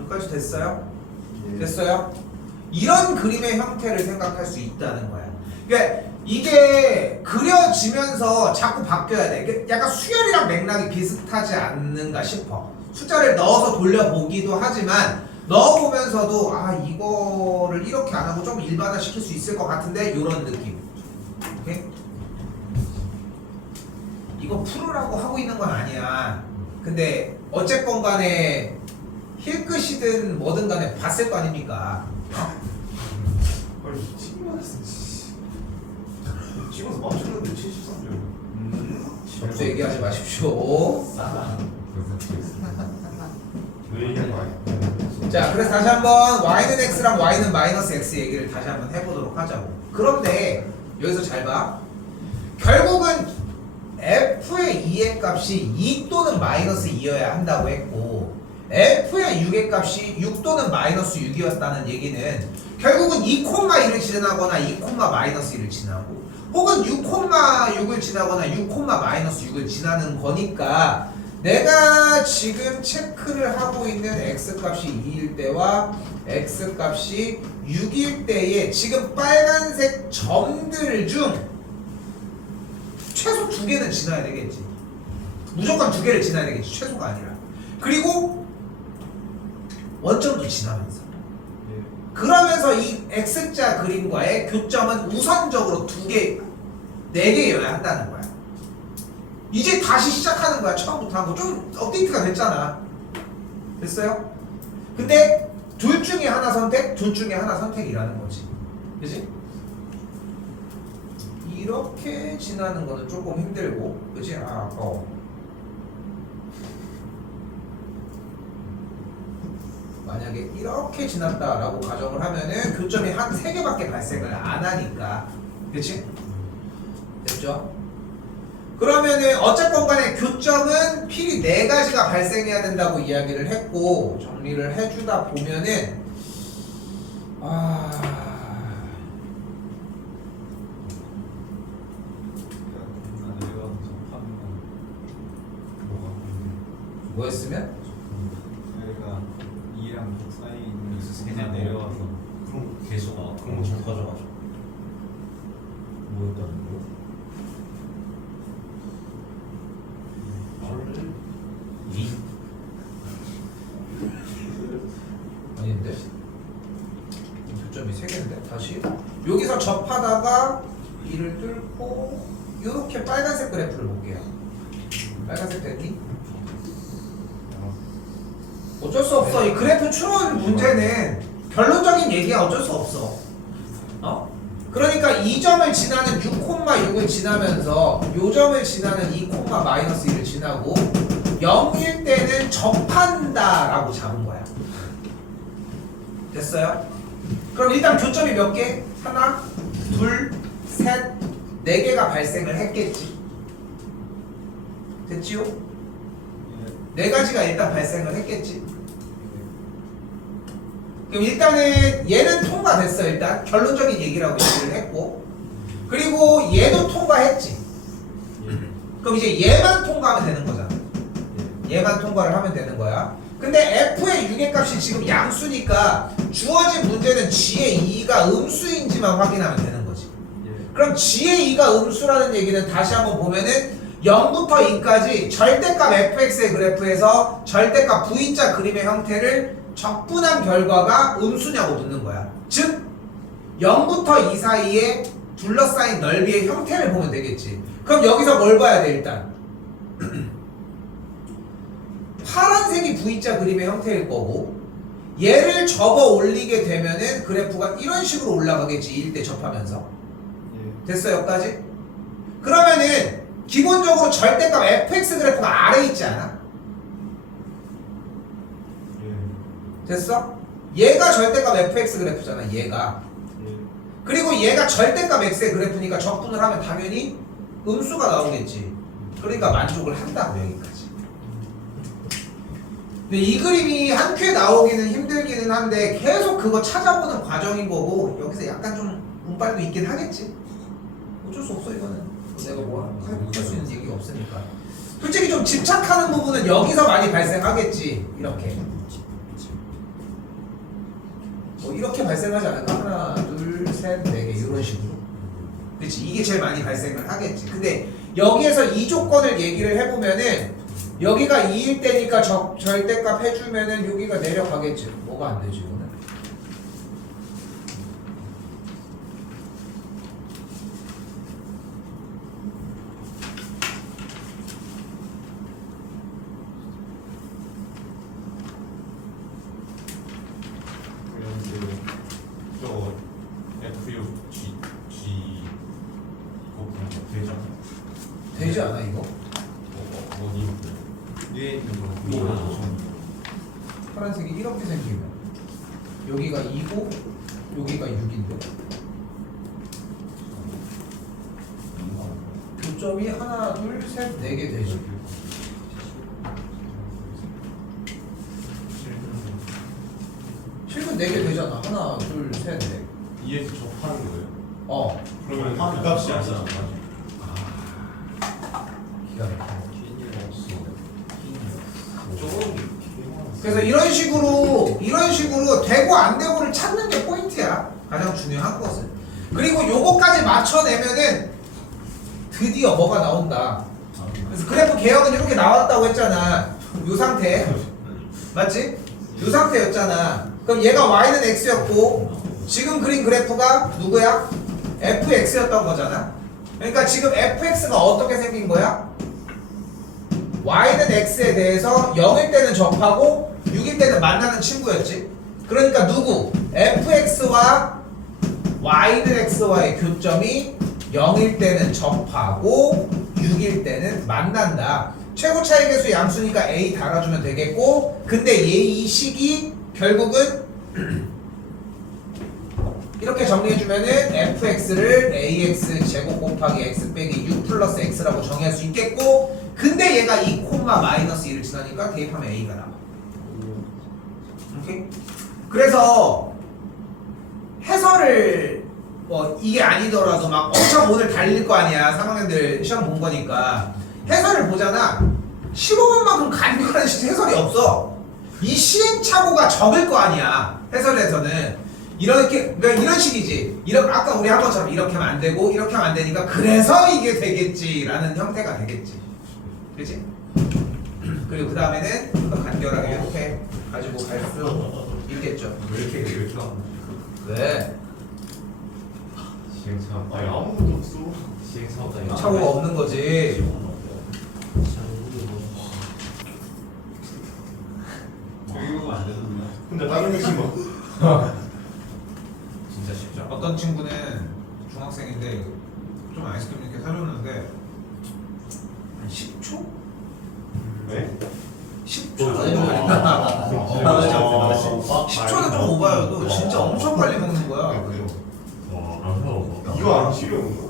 여기까지 됐어요? 됐어요? 이런 그림의 형태를 생각할 수 있다는 거야. 그러니까 이게 그려지면서 자꾸 바뀌어야 돼. 이게 약간 수열이랑 맥락이 비슷하지 않는가 싶어. 숫자를 넣어서 돌려보기도 하지만 넣어보면서도 이거를 이렇게 안 하고 좀 일반화 시킬 수 있을 것 같은데, 이런 느낌. 오케이? 이거 풀으라고 하고 있는 건 아니야. 근데 어쨌건 간에 힐끗이든 뭐든 간에 봤을 거 아닙니까? 아니 찍어놨어. 찍어서 맞췄는데 73점. 점수 얘기하지 마십시오. 싸다. 왜 얘기한 거 아니야? 자, 그래서 다시 한번 y는 x랑 y는 마이너스 x 얘기를 다시 한번 해보도록 하자고. 그런데 여기서 잘 봐. 결국은 f의 2의 값이 2 또는 마이너스 2여야 한다고 했고 f의 6의 값이 6 또는 마이너스 6이었다는 얘기는 결국은 2,1을 지나거나 2, 마이너스 1을 지나고 혹은 6,6을 지나거나 6, 마이너스 6을 지나는 거니까 내가 지금 체크를 하고 있는 x값이 2일 때와 x값이 6일 때에 지금 빨간색 점들 중 최소 2개는 지나야 되겠지. 무조건 2개를 지나야 되겠지. 최소가 아니라. 그리고 원점도 지나면서. 그러면서 이 x자 그림과의 교점은 우선적으로 2개, 4개여야 한다는 거야. 이제 다시 시작하는 거야. 처음부터 하고 좀 업데이트가 됐잖아. 됐어요? 근데 둘 중에 하나 선택, 둘 중에 하나 선택이라는 거지. 그지? 이렇게 지나는 거는 조금 힘들고, 그지? 아, 만약에 이렇게 지났다라고 가정을 하면은 교점이 한 3개밖에 발생을 안 하니까, 그치? 됐죠? 그러면은 어쨌건 간에 교점은 필히 4가지가 발생해야 된다고 이야기를 했고, 정리를 해주다 보면은 뭐였으면? 여기가 2랑 사이에 있는 그냥 뭐 내려와서 그럼 개수가 그런 거잘 가져가죠. 뭐였다는 거? 말을 2? 아닌데? 교점이 3개인데? 다시 여기서 접하다가 이를 뚫고 이렇게 빨간색 그래프를 볼게요. 빨간색 됐니? 어쩔 수 없어. 이 그래프 추론 문제는 결론적인 얘기야. 어쩔 수 없어. 그러니까 이 점을 지나는 6,6을 지나면서 요 점을 지나는 2, 마이너스 1을 지나고 0일 때는 접한다 라고 잡은 거야. 됐어요? 그럼 일단 교점이 몇 개? 하나, 둘, 셋, 4개가 발생을 했겠지. 됐지요? 4가지가 일단 발생을 했겠지. 그럼 일단은 얘는 통과됐어. 일단 결론적인 얘기라고 얘기를 했고, 그리고 얘도 통과했지. 그럼 이제 얘만 통과하면 되는 거잖아. 얘만 통과를 하면 되는 거야. 근데 f의 6의 값이 지금 양수니까 주어진 문제는 g의 2가 음수인지만 확인하면 되는 거지. 그럼 g의 2가 음수라는 얘기는 다시 한번 보면은 0부터 2까지 절대값 fx의 그래프에서 절대값 v자 그림의 형태를 적분한 결과가 음수냐고 묻는 거야. 즉 0부터 2 사이에 둘러싸인 넓이의 형태를 보면 되겠지. 그럼 여기서 뭘 봐야 돼? 일단 파란색이 v자 그림의 형태일 거고, 얘를 접어 올리게 되면은 그래프가 이런 식으로 올라가겠지. 2일 때 접하면서. 됐어? 여기까지? 그러면은 기본적으로 절대값 fx 그래프가 아래에 있지 않아? 됐어? 얘가 절대값 fx 그래프잖아. 얘가. 그리고 얘가 절대값 x의 그래프니까 적분을 하면 당연히 음수가 나오겠지. 그러니까 만족을 한다고. 여기까지. 근데 이 그림이 한 큐에 나오기는 힘들기는 한데 계속 그거 찾아보는 과정인 거고, 여기서 약간 좀 운빨도 있긴 하겠지. 어쩔 수 없어. 이거는 내가 뭐 할 수 있는 얘기가 없으니까. 솔직히 좀 집착하는 부분은 여기서 많이 발생하겠지. 이렇게 뭐 이렇게 발생하지 않을까? 하나, 둘, 셋, 4개 이런 식으로. 그렇지. 이게 제일 많이 발생을 하겠지. 근데 여기에서 이 조건을 얘기를 해보면은 여기가 2일 때니까 절대값 해주면은 여기가 내려가겠지. 뭐가 안 되지 이거는? 되지 않아 이거? 어디? 위에 있는 거. 파란색이 이렇게 생기면 여기가 2고 여기가 6인데 교점이 하나, 둘, 셋, 4개 되죠. 실근 4개 되잖아. 하나, 둘, 셋, 넷. EX 접하는 거예요? 어. 그러면 그 값이 아니잖아. 기가 막혀. 조금 그래서 이런 식으로 되고 안 되고를 찾는 게 포인트야. 가장 중요한 것은. 그리고 요거까지 맞춰내면은 드디어 뭐가 나온다. 그래서 그래프 개혁은 이렇게 나왔다고 했잖아. 요 상태. 맞지? 요 상태였잖아. 그럼 얘가 y는 x였고 지금 그린 그래프가 누구야? fx였던 거잖아. 그러니까 지금 fx가 어떻게 생긴 거야? y는 x에 대해서 0일 때는 접하고 6일 때는 만나는 친구였지. 그러니까 누구? fx와 y는 x와의 교점이 0일 때는 접하고 6일 때는 만난다. 최고 차이 계수 양수니까 a 달아주면 되겠고, 근데 이 식이 결국은 이렇게 정리해주면은 fx를 ax 제곱 곱하기 x 빼기 6 플러스 x라고 정의할 수 있겠고, 근데 얘가 2 콤마 마이너스 1을 지나니까 대입하면 a가 나와. 오케이? 그래서 해설을 뭐 이게 아니더라도 막 엄청 오늘 달릴 거 아니야. 3학년들 시험 본 거니까 해설을 보잖아. 15분만큼 간결한 해설이 없어. 이 시행착오가 적을 거 아니야. 해설에서는 이렇게, 그러니까 이런 식이지. 아까 우리 한 것처럼 이렇게 하면 안 되고 이렇게 하면 안 되니까 그래서 이게 되겠지라는 형태가 되겠지. 그렇지? 그리고 그 다음에는 좀 더 간결하게 이렇게 가지고 갈 수 있겠죠. 왜 이렇게 나오나? 왜? 시행착오. 아니 아무것도 없어. 시행착오다. 착오가 없는 거지. 교육은 안 되는구나. 근데 다른 게 심어. 진짜 쉽지 않아. 어떤 친구는 중학생인데 좀 아이스크림 이렇게 사줬는데 한 10초? 네? 10초 아니, 정도 걸린다. 어. 10초는 좀 오바여도 진짜 엄청 빨리 먹는 거야. 그래서 이거 안 싫어하는 거?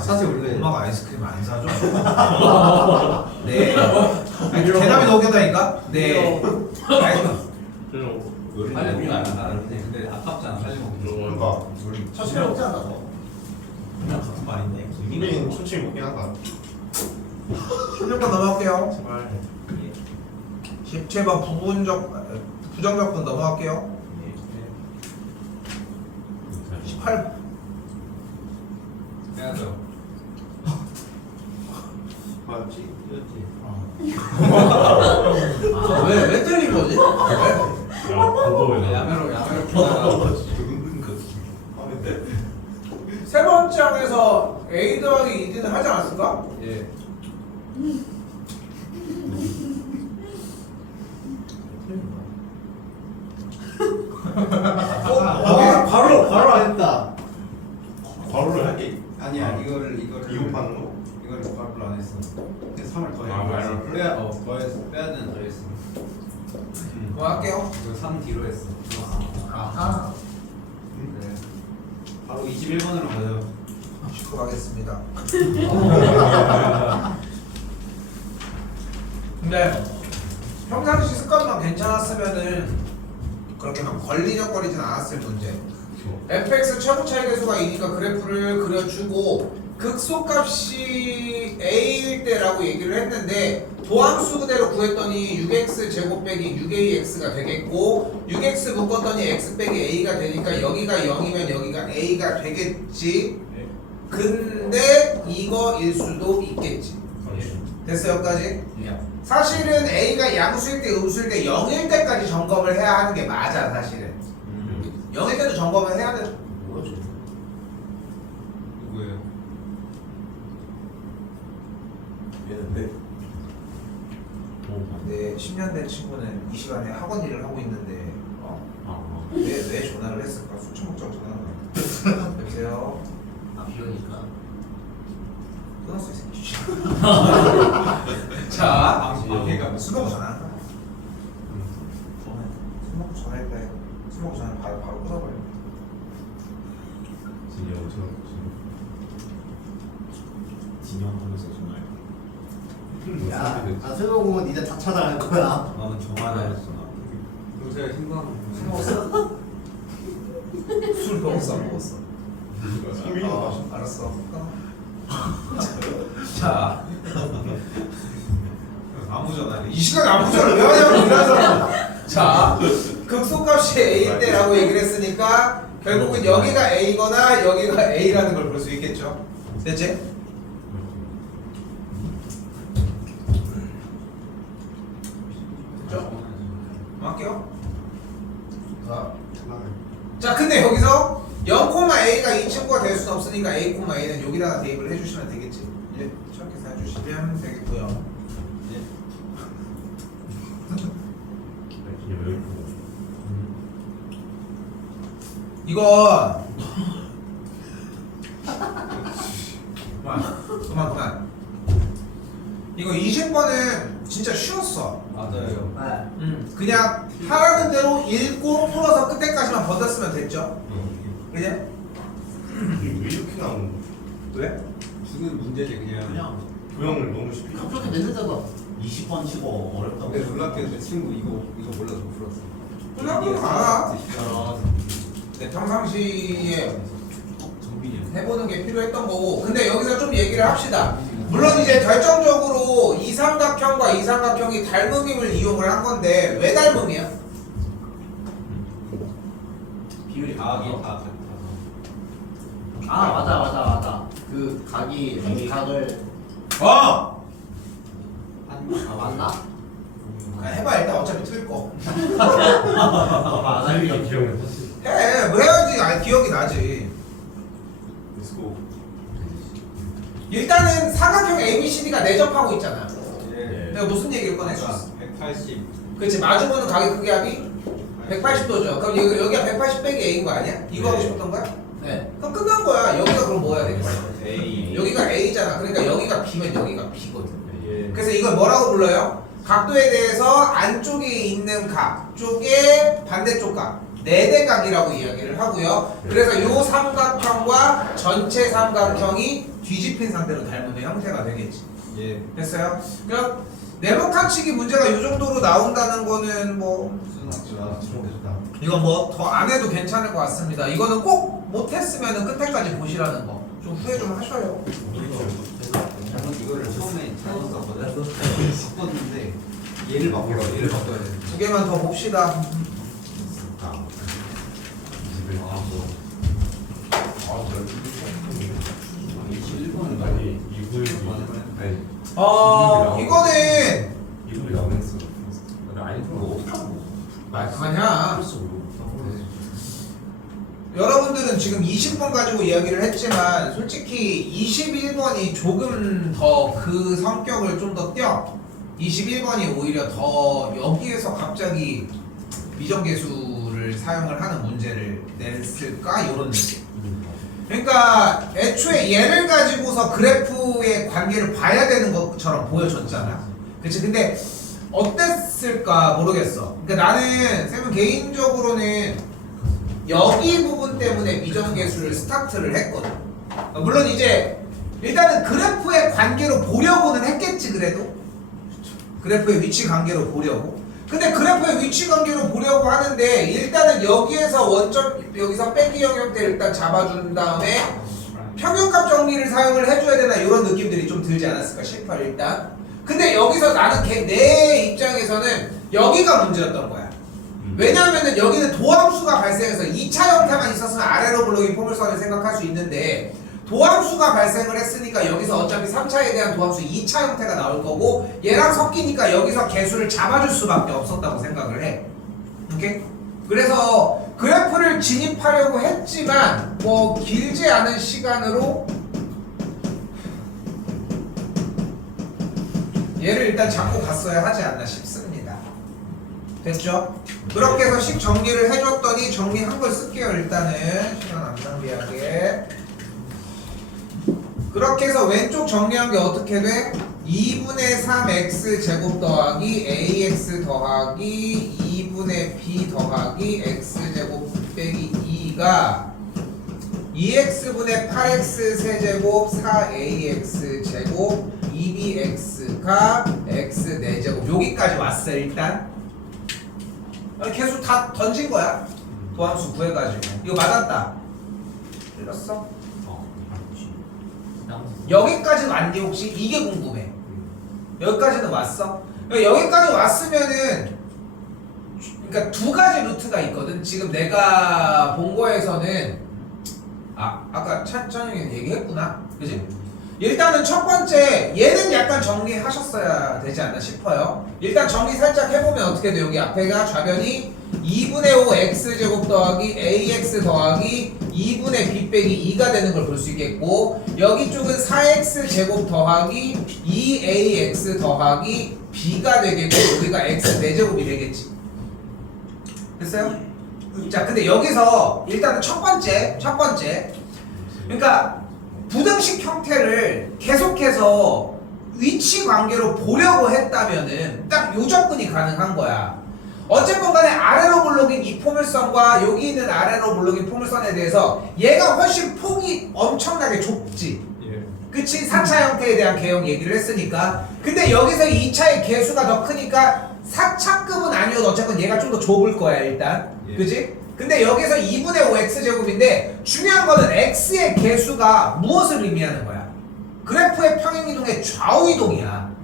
사실 원래 엄마가 아이스크림 안 사줘? 네. 아니, 대답이 너무 웃겼다니까? 네. 아이스크림. 빨리 우리가 안 하는데 근데 아깝잖아 빨리 먹기. 그러니까 천천히 먹지 않아 너? 그냥 같은 말인데. 우리는 천천히 먹긴 한다. 16번 넘어갈게요. 제발. 17번 부정적분 넘어갈게요. 18번. 해야죠. 맞지? 왜 틀린 거지? 야매로 풀다가 하는데? 세 번째 항에서 A 더하기 2D는 하지 않았을까? 예. 바로 안 했다. 바로를 할게. 아니야 이거를 이거 파는 거? 이거를 바로 안 했어. 그래서 3을 더해. 아, 말로? 빼야 되는 더했어. 그만할게요. 이거 3 뒤로 했어. 아하. 네. 바로 21번으로 가요. 짚고 가겠습니다. 근데 평상시 습관만 괜찮았으면은 그렇게 막 걸리적거리진 않았을 문제. fx 최고 차이 계수가 2니까 그래프를 그려주고 극소값이 a일 때라고 얘기를 했는데 도함수 그대로 구했더니 6x 제곱 빼기 6ax가 되겠고 6x 묶었더니 x 빼기 a가 되니까 여기가 0이면 여기가 a가 되겠지. 근데 이거일 수도 있겠지. 됐어요 여기까지? 예. 사실은 a가 양수일 때 음수일 때 0일 때까지 점검을 해야 하는 게 맞아 사실은. 0일 때도 점검을 해야 돼. 뭐지? 누구예요? 얘는데. 네, 10년 된 친구는 이 시간에 학원 일을 하고 있는데 왜 전화를 했을까? 술 처먹자고 전화를 했어요. 아 비오니까. 끊었어 이 새끼. 자, 방해가 술 먹고 전화하는 거야. 술 먹고 전화할 때, 술 먹고 전화 바로 끊어버려. 진영하면서 전화해. 야, 술 먹으면 이제 다 차단할 거야. 나는 정화나 했어. 요새 힘들어. 술 먹었어? 술 먹었어 안 먹었어? 성민이가 마셔. 알았어. 자, 아무 전화를. 이 시간에 아무 전화를 왜 하냐고 이런 사람. 자, 극소값이 A일 때라고 얘기를 했으니까 결국은 여기가 A거나 여기가 A라는 걸 볼 수 있겠죠. 됐지? 됐죠? 맞게요? 자, 근데 여기서 0,A가 이 친구가 될 수는 없으니까 A,A는 여기다가 대입을 해주시면 되겠지. 예, 저렇게 해주시면 되겠고요. 이거 그만. 이거 20번은 진짜 쉬웠어. 맞아요. 네. 그냥 하라는 대로 읽고 풀어서 끝에까지만 버텼으면 됐죠. 그냥 이게 왜 이렇게 나오는 거야? 왜? 죽은 문제지 그냥. 도형을 너무 쉽게. 그렇게 냈는데도 20번 치고 어렵다고. 근데 놀랍게도 친구 이거 몰라서 풀었어. 그냥 알아. 아, 네, 평상시에 정빈이 형. 해보는 게 필요했던 거고. 근데 여기서 좀 얘기를 합시다. 물론 이제 결정적으로 이 삼각형과 이 삼각형이 닮음임을 이용을 한 건데 왜 닮음이야? 비율이 각이 다 다 같아서. 맞아. 그 각이 각을 아 맞나? 해봐 일단 어차피 틀 거. 맞아. 기억을 해, 뭐 해야지. 아니 기억이 나지. 렛츠고. 일단은 사각형 ABCD가 내접하고 있잖아. 예. 내가 무슨 얘기를 꺼냈어? 180. 그렇지, 마주보는 각의 크기 합이 180도죠. 그럼 여기가 180 빼기 A인 거 아니야? 이거 하고 싶었던 거야? 네. 그럼 끝난 거야. 여기가 그럼 뭐 해야 되겠어? A. 여기가 A잖아. 그러니까 여기가 B면 여기가 B거든. 예. 그래서 이걸 뭐라고 불러요? 각도에 대해서 안쪽에 있는 각 쪽에 반대쪽 각 네대각이라고 이야기를 하고요. 그래서 요 삼각형과 전체 삼각형이 뒤집힌 상태로 닮은 형태가 되겠지. 예. 됐어요? 그럼 네모칸치기 문제가 이 정도로 나온다는 거는 뭐 이건 뭐 더 안 해도 괜찮을 것 같습니다. 이거는 꼭 못했으면 끝에까지 보시라는 거 좀 후회 좀 하셔요. 이거를 처음에 찾았었거든. 바꿨는데 얘를 바꿔야 돼. 두 개만 더 봅시다. 이거는 이분이 나오겠어. 아니 그럼 어떡하고? 말하냐? 여러분들은 지금 20번 가지고 이야기를 했지만 솔직히 21번이 조금 더 그 성격을 좀 더 띄어. 21번이 오히려 더 여기에서 갑자기 미정계수를 사용을 하는 문제를 냈을까? 이런 느낌. 그러니까 애초에 얘를 가지고서 그래프의 관계를 봐야 되는 것처럼 보여줬잖아. 그치? 근데 어땠을까 모르겠어. 그러니까 나는 쌤은 개인적으로는 여기 부분 때문에 미정계수를 스타트를 했거든. 물론 이제 일단은 그래프의 관계로 보려고는 했겠지. 그래도 그래프의 위치 관계로 보려고. 근데 그래프의 위치 관계로 보려고 하는데 일단은 여기에서 원점 여기서 빼기형 형태를 일단 잡아준 다음에 평균값 정리를 사용을 해줘야 되나 이런 느낌들이 좀 들지 않았을까 싶어 일단. 근데 여기서 나는 내 입장에서는 여기가 문제였던 거야. 왜냐하면은 여기는 도함수가 발생해서 2차 형태만 있었으면 아래로 블록이 포물선을 생각할 수 있는데 도함수가 발생을 했으니까 여기서 어차피 3차에 대한 도함수 2차 형태가 나올 거고 얘랑 섞이니까 여기서 개수를 잡아줄 수밖에 없었다고 생각을 해. 오케이? 그래서 그래프를 진입하려고 했지만 뭐 길지 않은 시간으로 얘를 일단 잡고 갔어야 하지 않나 싶습니다. 됐죠? 그렇게 해서 식 정리를 해줬더니 정리한 걸 쓸게요. 일단은 시간 안 낭비하게. 그렇게 해서 왼쪽 정리한 게 어떻게 돼? 2분의 3x 제곱 더하기 ax 더하기 2분의 b 더하기 x 제곱 빼기 2가 2x분의 8x 세제곱 4ax 제곱 2bx가 x 4제곱 여기까지 왔어 일단. 계속 다 던진 거야. 도함수 구해가지고 이거 맞았다. 틀렸어? 여기까지 왔니 혹시? 이게 궁금해. 여기까지는 왔어? 여기까지 왔으면은 그러니까 두 가지 루트가 있거든. 지금 내가 본 거에서는 아까 찬영이 얘기했구나. 그지? 일단은 첫 번째 얘는 약간 정리하셨어야 되지 않나 싶어요. 일단 정리 살짝 해보면 어떻게 돼? 여기 앞에가 좌변이 2분의 5 x제곱 더하기 ax 더하기 2분의 b 빼기 2가 되는 걸 볼 수 있겠고 여기 쪽은 4x 제곱 더하기 2ax 더하기 b가 되겠고 여기가 x 4제곱이 되겠지. 됐어요? 자 근데 여기서 일단은 첫 번째 그러니까 부등식 형태를 계속해서 위치 관계로 보려고 했다면은 딱 요 접근이 가능한 거야. 어쨌건 간에 아래로 물러긴 이 포물선과 여기 있는 아래로 물러긴 포물선에 대해서 얘가 훨씬 폭이 엄청나게 좁지. 예. 그치? 4차 형태에 대한 개형 얘기를 했으니까. 근데 여기서 2차의 개수가 더 크니까 4차급은 아니어도 어쨌건 얘가 좀 더 좁을 거야 일단. 예. 그치? 근데 여기서 2분의 5 x제곱인데 중요한 거는 x의 개수가 무엇을 의미하는 거야? 그래프의 평행이동의 좌우이동이야.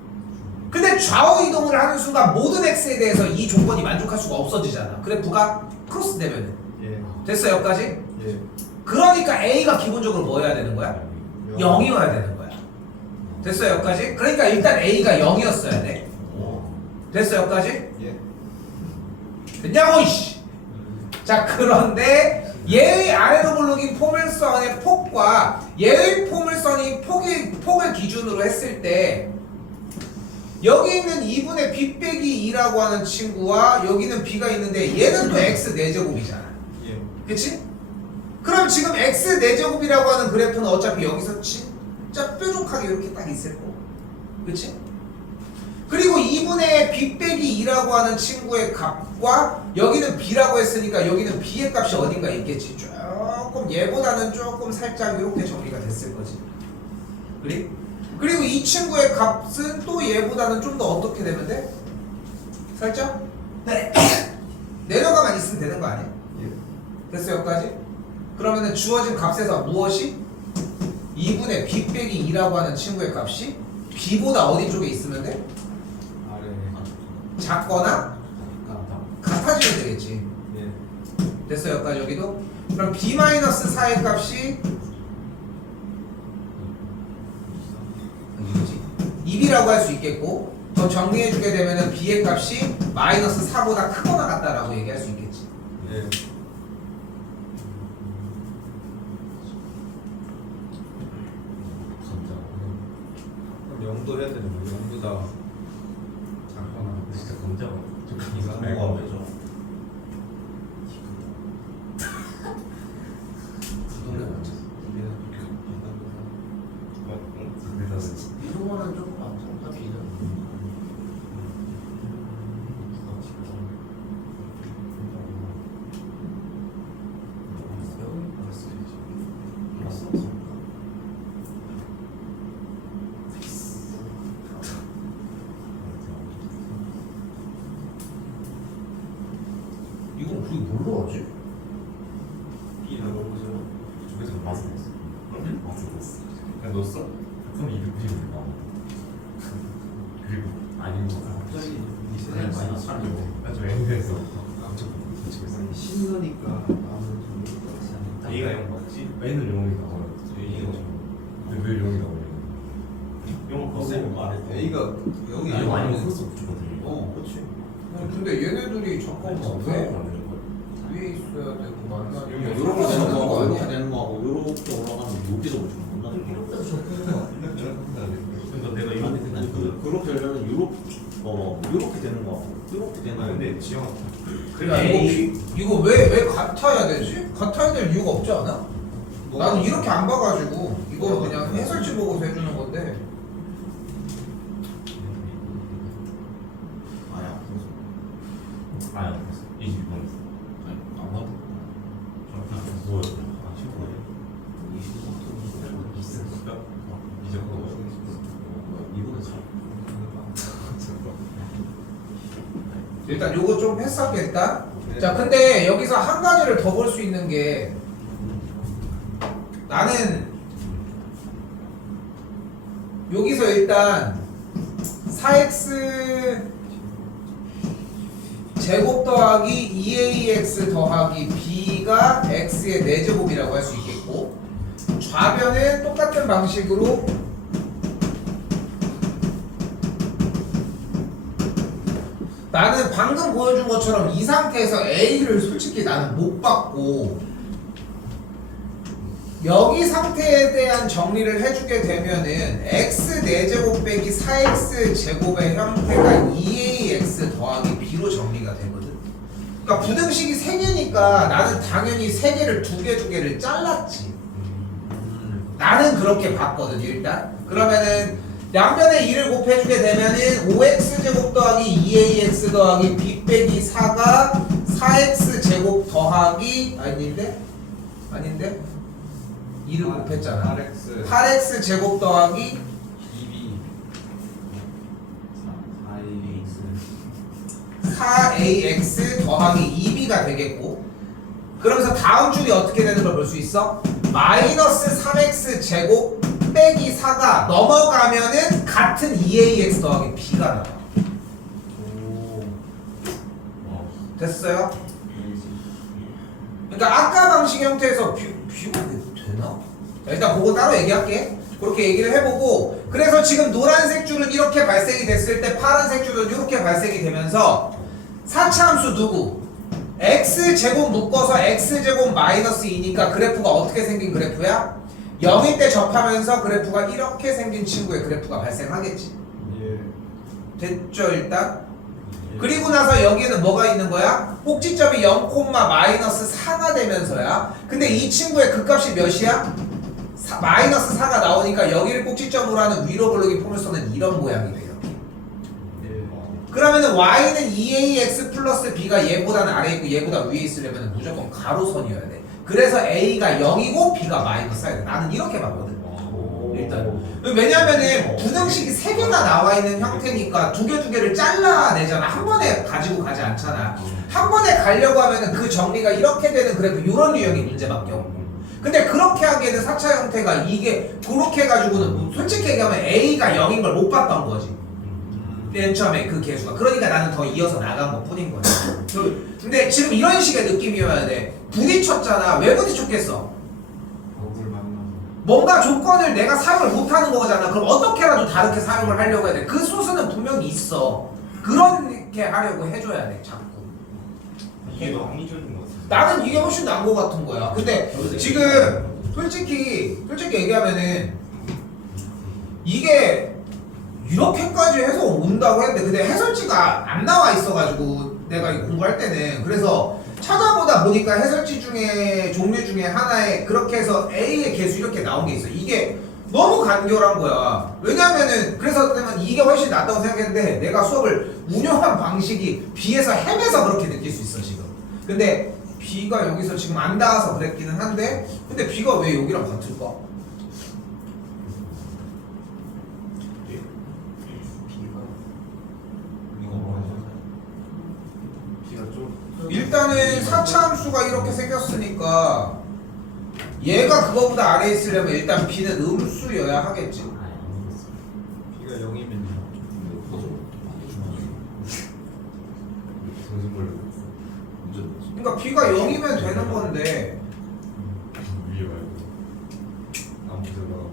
근데 좌우이동을 하는 순간 모든 x에 대해서 이 조건이 만족할 수가 없어지잖아. 그래프가 크로스 되면은. 예. 됐어 여기까지? 예. 그러니까 a가 기본적으로 뭐여야 되는 거야? 0이어야 되는 거야. 됐어 여기까지? 그러니까 일단 a가 0이었어야 돼. 됐어 여기까지? 예. 됐냐고 이씨. 자 그런데 얘의 아래로 물러긴 포물선의 폭과 얘의 포물선이 폭을 기준으로 했을 때 여기 있는 2분의 b 빼기 2라고 하는 친구와 여기는 b가 있는데 얘는 또 x 4제곱이잖아. 예. 그치? 그럼 지금 x 4제곱이라고 하는 그래프는 어차피 여기서 진짜 뾰족하게 이렇게 딱 있을 거고. 그치? 그리고 2분의 b 빼기 2라고 하는 친구의 값과 여기는 b라고 했으니까 여기는 b의 값이 어딘가 있겠지. 조금 얘보다는 조금 살짝 이렇게 정리가 됐을 거지. 그리? 그리고 이 친구의 값은 또 얘보다는 좀 더 어떻게 되면 돼? 살짝? 내려가만 있으면 되는 거 아니야? 예. 됐어 여기까지? 그러면은 주어진 값에서 무엇이? 2분의 b 빼기 2라고 하는 친구의 값이 b보다 어디 쪽에 있으면 돼? 아래. 작거나 같아지면 되겠지. 예. 됐어 여기까지 여기도? 그럼 b-4의 값이 2b라고 할 수 있겠고 더 정리해주게 되면은 b의 값이 -4보다 크거나 같다라고 얘기할 수 있겠지. 예. 그럼 0도 해야 되는 거 0보다 작거나. 진짜 감자가 이거 뭐가 왜죠? 이런 거는 조금 많다 비는. 이건 우리 뭘로 하지? B는 뭐죠? 저기서 맛을 넣었어. 맛을 넣었어. 그냥 넣었어? 그럼 290을 나와. 그리고 아닌 거. 갑자기 이 그냥 세상이 많이 많이 살려. 나좀 앵그해서 깜짝 놀랐어. 아니 신거니까 마음을 좀 그렇지 않다. A가 0 맞지? A는 0이 나와요. A가 근데 왜 0이 나와요? 0을 거세면 말해. A가 여기 이거 아니면 크로스 무조건 들려. 그렇지. 근데 얘네들이 잠깐만 왜 안 되는 거야? 위에 있어야 되고 만나면 요렇게 되는 거 거 아니야? 이렇게 되는 거하고 요렇게 올라가면 여기서 못 만나는 거. 이렇게 접근은 거 그러니까 내가 이거 그렇게 하려면 요렇게 되는 거 요렇게 되는 거. 근데 지영 그래 이거 왜 같아야 되지? 같아야 될 이유가 없지 않아? 나는 이렇게 안 봐가지고 이거는 그냥 해설지 보고서 해주는 건데. 아야. 아야 22번 안 봐도. 뭐야? 아 친구예요? 이제 그거 이거는 잘 일단 요거 좀 패스하겠다. 자, 근데 여기서 한 가지를 더 볼 수 있는 게 나는 여기서 일단 4x 제곱 더하기 2ax 더하기 b가 x의 4제곱이라고 할 수 있겠고, 좌변은 똑같은 방식으로 나는 방금 보여준 것처럼 이 상태에서 a를 솔직히 나는 못 받고 여기 상태에 대한 정리를 해주게 되면은 x 4제곱 빼기 4x 제곱의 형태가 2ax 더하기 b로 정리가 되거든. 그러니까 부등식이 3개니까 나는 당연히 3개를 2개를 잘랐지. 나는 그렇게 봤거든 일단. 그러면은 양변에 2를 곱해주게 되면은 5x 제곱 더하기 2ax 더하기 b 빼기 4가 4x 제곱 더하기 아닌데? 2를 곱했잖아. 8x 8x 제곱 더하기 2b 4ax 더하기 2b가 되겠고, 그러면서 다음 줄이 어떻게 되는 걸 볼 수 있어? 마이너스 3x 제곱 빼기 4가 넘어가면은 같은 2ax 더하기 b가 나와. 됐어요? 그러니까 아까 방식 형태에서 비가 되나? 일단 그거 따로 얘기할게. 그렇게 얘기를 해보고, 그래서 지금 노란색 줄은 이렇게 발생이 됐을 때 파란색 줄은 이렇게 발생이 되면서 사차함수 누구? x제곱 묶어서 x제곱 마이너스 2니까 그래프가 어떻게 생긴 그래프야? 0일 때 접하면서 그래프가 이렇게 생긴 친구의 그래프가 발생하겠지. 예. 됐죠 일단? 그리고 나서 여기에는 뭐가 있는 거야? 꼭지점이 0,-4가 되면서야. 근데 이 친구의 극값이 몇이야? 마이너스 4가 나오니까 여기를 꼭지점으로 하는 위로 볼록이 포물선은 이런 모양이 돼요. 그러면은 y는 2ax 플러스 b가 얘보다는 아래에 있고 얘보다 위에 있으려면 무조건 가로선이어야 돼. 그래서 a가 0이고 b가 마이너스야 돼. 나는 이렇게 봤거든. 일단 왜냐면은 부등식이 3개가 나와 있는 형태니까 2개를 잘라내잖아. 한 번에 가지고 가지 않잖아. 한 번에 가려고 하면은 그 정리가 이렇게 되는 그래프 이런 유형의 문제밖에 없고. 근데 그렇게 하기에는 4차 형태가 이게 그렇게 해가지고는 뭐 솔직히 얘기하면 a가 0인 걸 못 봤던 거지. 맨 처음에 그 개수가. 그러니까 나는 더 이어서 나간 것 뿐인 거야. 근데 지금 이런 식의 느낌이어야 돼. 부딪혔잖아. 왜 부딪혔겠어? 얼굴 만나서 뭔가 조건을 내가 사용을 못하는 거잖아. 그럼 어떻게라도 다르게 사용을 하려고 해야 돼. 그 수수는 분명히 있어. 그렇게 하려고 해줘야 돼. 자꾸. 이게 더 합리적인 것 같아. 나는 이게 훨씬 나은 거 같은 거야. 근데 지금 솔직히 얘기하면은 이게 이렇게까지 해서 온다고 했는데 근데 해설지가 안 나와 있어가지고 내가 이거 공부할 때는 그래서 찾아보다 보니까 해설지 중에 종류 중에 하나에 그렇게 해서 A의 개수 이렇게 나온 게 있어. 이게 너무 간결한 거야. 왜냐면은 그래서 이게 훨씬 낫다고 생각했는데 내가 수업을 운영한 방식이 B에서 헤매서 그렇게 느낄 수 있어 지금. 근데 B가 여기서 지금 안 닿아서 그랬기는 한데 근데 B가 왜 여기랑 같을까? 비가 좀 일단은 4차 함수가 이렇게 생겼으니까 얘가 그거보다 아래에 있으려면 일단 B는 음수여야 하겠지. B가 0이면요 그러니까 B가 0이면 되는 건데 위에 말고 아무 데나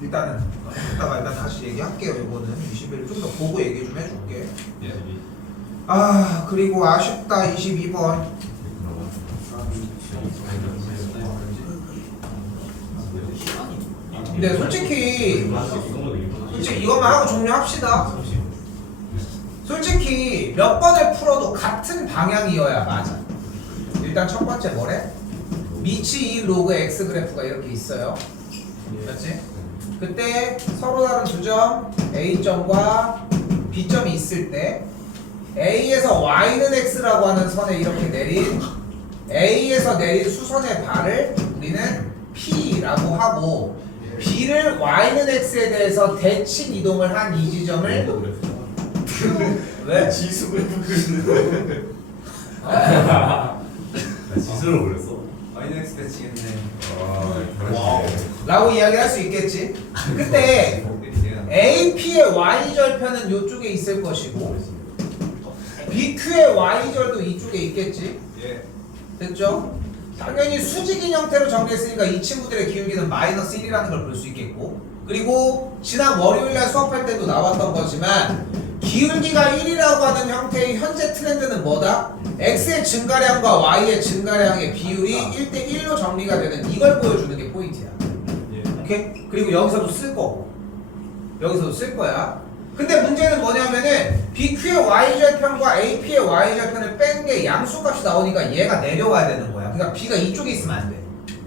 일단은 이따가 일단 다시 얘기할게요. 이거는 21을 좀 더 보고 얘기 좀 해줄게. 예. 아 그리고 아쉽다 22번. 근데 솔직히 이것만 하고 종료합시다. 솔직히 몇 번을 풀어도 같은 방향이어야 맞아. 일단 첫 번째 뭐래? 미치 이 로그 x 그래프가 이렇게 있어요. 그렇지? 그때 서로 다른 두 점 A점과 B점이 있을 때 A에서 y는 x라고 하는 선에 이렇게 내린 A에서 내린 수선의 발을 우리는 P라고 하고 B를 y는 x에 대해서 대칭 이동을 한 이 지점을 왜? 지수 그래프 그리는데. 지수를 그렸어? 마이너스 대칭했네. 와우. 라고 이야기할 수 있겠지. 그때 AP의 y절편은 이쪽에 있을 것이고 BQ의 y절도 이쪽에 있겠지. 예. 됐죠? 당연히 수직인 형태로 정리했으니까 이 친구들의 기울기는 마이너스 1이라는 걸 볼 수 있겠고, 그리고 지난 월요일날 수업할 때도 나왔던 거지만 기울기가 1이라고 하는 형태의 현재 트렌드는 뭐다? x의 증가량과 y의 증가량의 비율이 1대1로 정리가 되는 이걸 보여주는 게 포인트야. 예. 오케이? 그리고 여기서도 쓸 거고 여기서도 쓸 거야. 근데 문제는 뭐냐면은 BQ의 y절편과 AP의 y절편을 뺀 게 양수값이 나오니까 얘가 내려와야 되는 거야. 그러니까 B가 이쪽에 있으면 안 돼.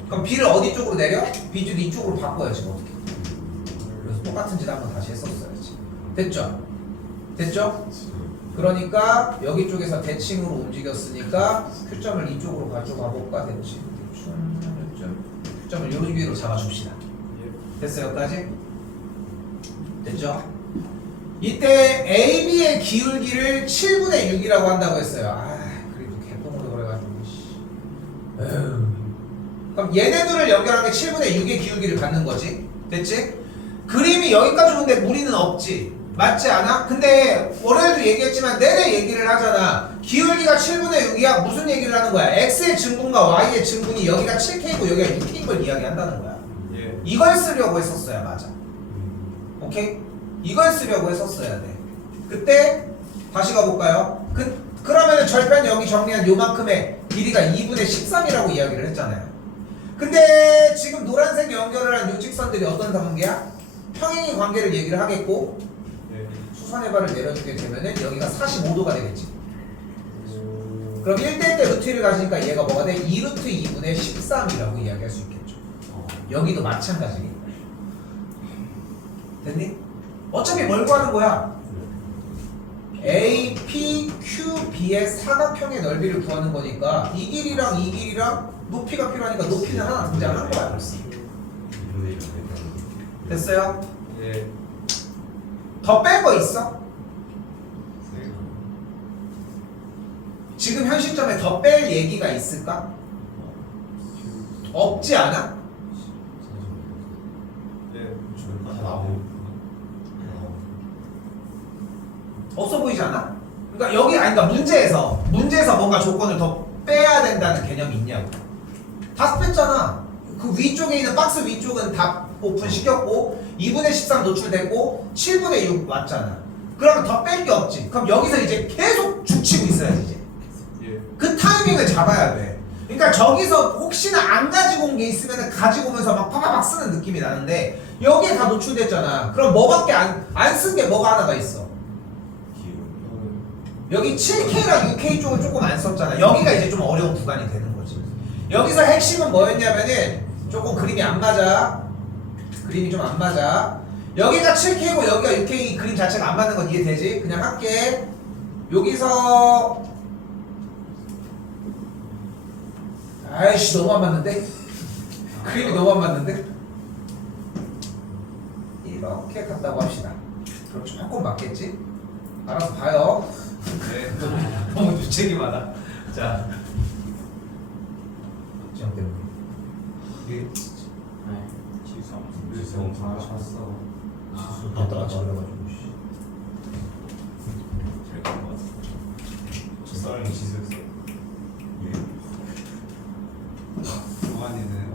그럼 B를 어디 쪽으로 내려? B도 이쪽으로 바꿔야지 어떻게. 그래서 똑같은 짓 한번 다시 했었어야지. 됐죠? 됐죠? 그러니까 여기 쪽에서 대칭으로 움직였으니까 Q점을 이쪽으로 가져가 볼까? 대칭 Q점을 여기로 잡아줍시다. 됐어요? 여기까지? 됐죠? 이때 AB의 기울기를 7분의 6이라고 한다고 했어요. 아, 그래도 개똥으로 그래가지고. 에휴. 그럼 얘네들을 연결한 게 7분의 6의 기울기를 갖는 거지. 됐지? 그림이 여기까지 오는데 무리는 없지. 맞지 않아? 근데 월요일도 얘기했지만 내내 얘기를 하잖아. 기울기가 7분의 6이야. 무슨 얘기를 하는 거야? X의 증분과 Y의 증분이 여기가 7K고 여기가 6K인 걸 이야기한다는 거야. 예. 이걸 쓰려고 했었어야 맞아. 오케이? 이걸 쓰려고 했었어야 돼. 그때 다시 가볼까요? 그러면은 절편 여기 정리한 요만큼의 길이가 2분의 13이라고 이야기를 했잖아요. 근데 지금 노란색 연결을 한 요 직선들이 어떤 관계야? 평행이 관계를 얘기를 하겠고 예. 수선의 발을 내려주게 되면은 여기가 45도가 되겠지. 그럼 1대1 때 루트 1을 가지니까 얘가 뭐가 돼? 2루트 2분의 13이라고 이야기할 수 있겠죠. 여기도 마찬가지. 됐니? 어차피 뭘 구하는 거야? A, P, Q, B의 사각형의 넓이를 구하는 거니까 이 길이랑 이 길이랑 높이가 필요하니까 높이는 하나 등장한 거야 벌써. 됐어요? 예. 더 뺄 거 있어? 지금 현 시점에 더 뺄 얘기가 있을까? 없지 않아? 예. 없어 보이지 않아? 그러니까 여기 그러니까 문제에서 뭔가 조건을 더 빼야 된다는 개념이 있냐고. 다 뺐잖아. 그 위쪽에 있는 박스 위쪽은 다 오픈시켰고 2분의 13 노출됐고 7분의 6 왔잖아. 그러면 더 뺄 게 없지. 그럼 여기서 이제 계속 죽치고 있어야지 이제. 예. 그 타이밍을 잡아야 돼. 그러니까 저기서 혹시나 안 가지고 온 게 있으면 가지고 오면서 막 파파박 쓰는 느낌이 나는데 여기에 다 노출됐잖아. 그럼 뭐밖에 안 쓴 게 뭐가 하나가 있어. 여기 7K랑 6K 쪽을 조금 안 썼잖아. 여기가 이제 좀 어려운 구간이 되는 거지. 여기서 핵심은 뭐였냐면은 조금 그림이 안 맞아. 그림이 좀 안 맞아. 여기가 7K고 여기가 6K 그림 자체가 안 맞는 건 이해되지? 그냥 할게. 여기서 아이씨 너무 안 맞는데? 그림이 너무 안 맞는데? 이렇게 간다고 합시다. 그럼 조금 맞겠지? 알아서 봐요. 네. 너무 주책이 많아. 자, 걱정 때문에. 이게 지수 지수 다 봤어. 갖다가 저래가지고. 저 사람이 지수였어. 동안이는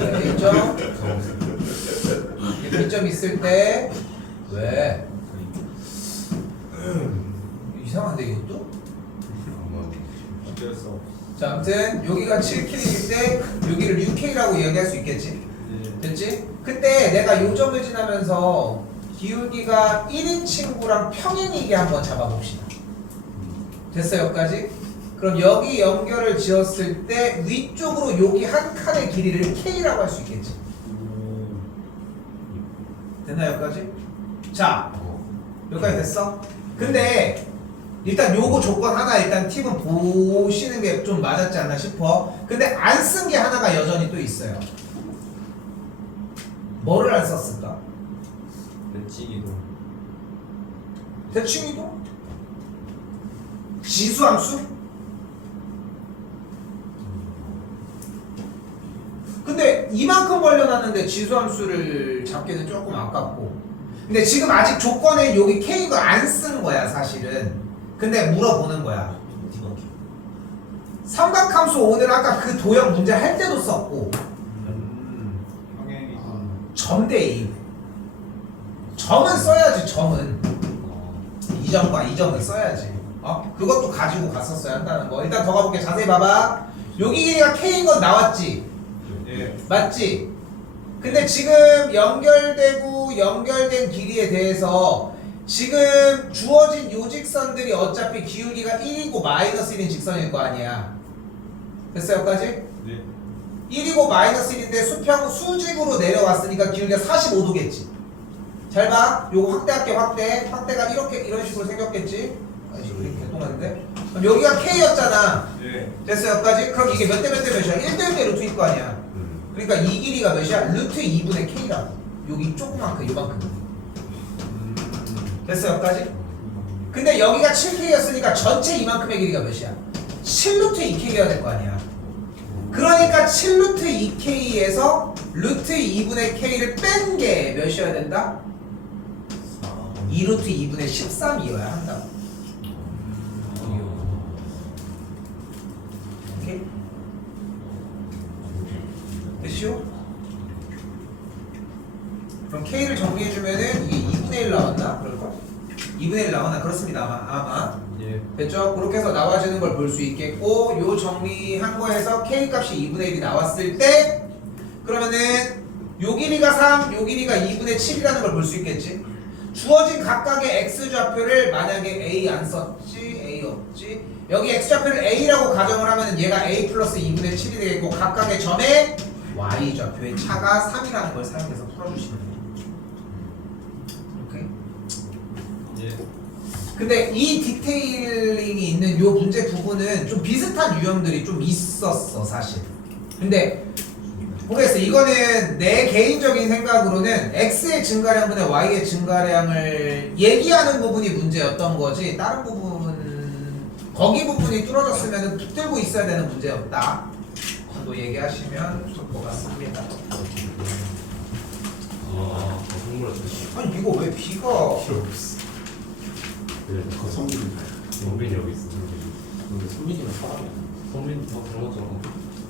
A점, B점 있을 때 왜? 이상한데 이것도? 되었어. 자, 아무튼 여기가 7K일 때 여기를 6K라고 이야기할 수 있겠지? 네. 됐지? 그때 내가 요점을 지나면서 기울기가 1인 친구랑 평행이게 한번 잡아봅시다. 됐어요, 여기까지? 그럼 여기 연결을 지었을 때 위쪽으로 여기 한 칸의 길이를 K라고 할 수 있겠지? 됐나요, 여기까지? 자, 여기까지 됐어? 근데 일단 요거 조건 하나 일단 팁은 보시는 게 좀 맞았지 않나 싶어. 근데 안 쓴 게 하나가 여전히 또 있어요. 뭐를 안 썼을까? 매치기도. 대칭이도? 지수함수? 근데 이만큼 벌려놨는데 지수함수를 잡기는 조금 아깝고. 근데 지금 아직 조건에 여기 K가 안 쓴 거야 사실은. 근데 물어보는 거야. 삼각함수 오늘 아까 그 도형 문제 할 때도 썼고 평행이 점 대 A. 점은 써야지 점은. 이 점과 이 점을 써야지. 그것도 가지고 갔었어야 한다는 거. 일단 더 가볼게. 자세히 봐봐. 여기 길이가 K인 건 나왔지? 예. 맞지? 근데 지금 연결되고 연결된 길이에 대해서 지금 주어진 요 직선들이 어차피 기울기가 1이고 마이너스 1인 직선일 거 아니야. 됐어요, 여기까지? 네. 1이고 마이너스 1인데 수평 수직으로 내려왔으니까 기울기가 45도겠지. 잘 봐. 요거 확대할게, 확대가 이렇게 이런 식으로 생겼겠지. 아이씨, 이렇게 개똥하는데. 그럼 여기가 K였잖아. 예. 됐어요, 여기까지? 그럼 이게 몇 대 몇 대 몇이야? 1대1대 루트일 거 아니야. 그러니까 이 길이가 몇이야? 루트 2분의 K라고. 여기 조그만큼 요만큼. 됐어요, 여기까지? 근데 여기가 7K였으니까 전체 이만큼의 길이가 몇이야? 7루트 2K여야 될 거 아니야. 그러니까 7루트 2K에서 루트 2분의 K를 뺀 게 몇이어야 된다? 2루트 2분의 13이어야 한다. 오케이? 됐슈? 그럼 K를 정리해주면은 이게 2분의 1 나왔나? 그럴걸? 2분의 1 나왔나? 그렇습니다. 아마. 예. 됐죠? 그렇게 해서 나와주는 걸 볼 수 있겠고, 요 정리한 거에서 K 값이 2분의 1이 나왔을 때, 그러면은 요 길이가 3, 요 길이가 2분의 7이라는 걸 볼 수 있겠지? 주어진 각각의 X좌표를 만약에 A 안 썼지, A 없지, 여기 X좌표를 A라고 가정을 하면은 얘가 A 플러스 2분의 7이 되겠고, 각각의 점에 Y좌표의 차가 3이라는 걸 사용해서 풀어주시면 돼요. 오케이? 예. 근데 이 디테일링이 있는 요 문제 부분은 좀 비슷한 유형들이 좀 있었어 사실. 근데 모르겠어. 이거는 내 개인적인 생각으로는 X의 증가량분의 Y의 증가량을 얘기하는 부분이 문제였던 거지 다른 부분 거기 부분이 뚫어졌으면 붙들고 있어야 되는 문제였다 정도 얘기하시면 좋을 것 같습니다. 선물을 주시. 아니 이거 왜 비가 필요 없어. 그 선빈이 여기 있어. 근데 소민이는 사람이야. 선빈 다 들어갔잖아.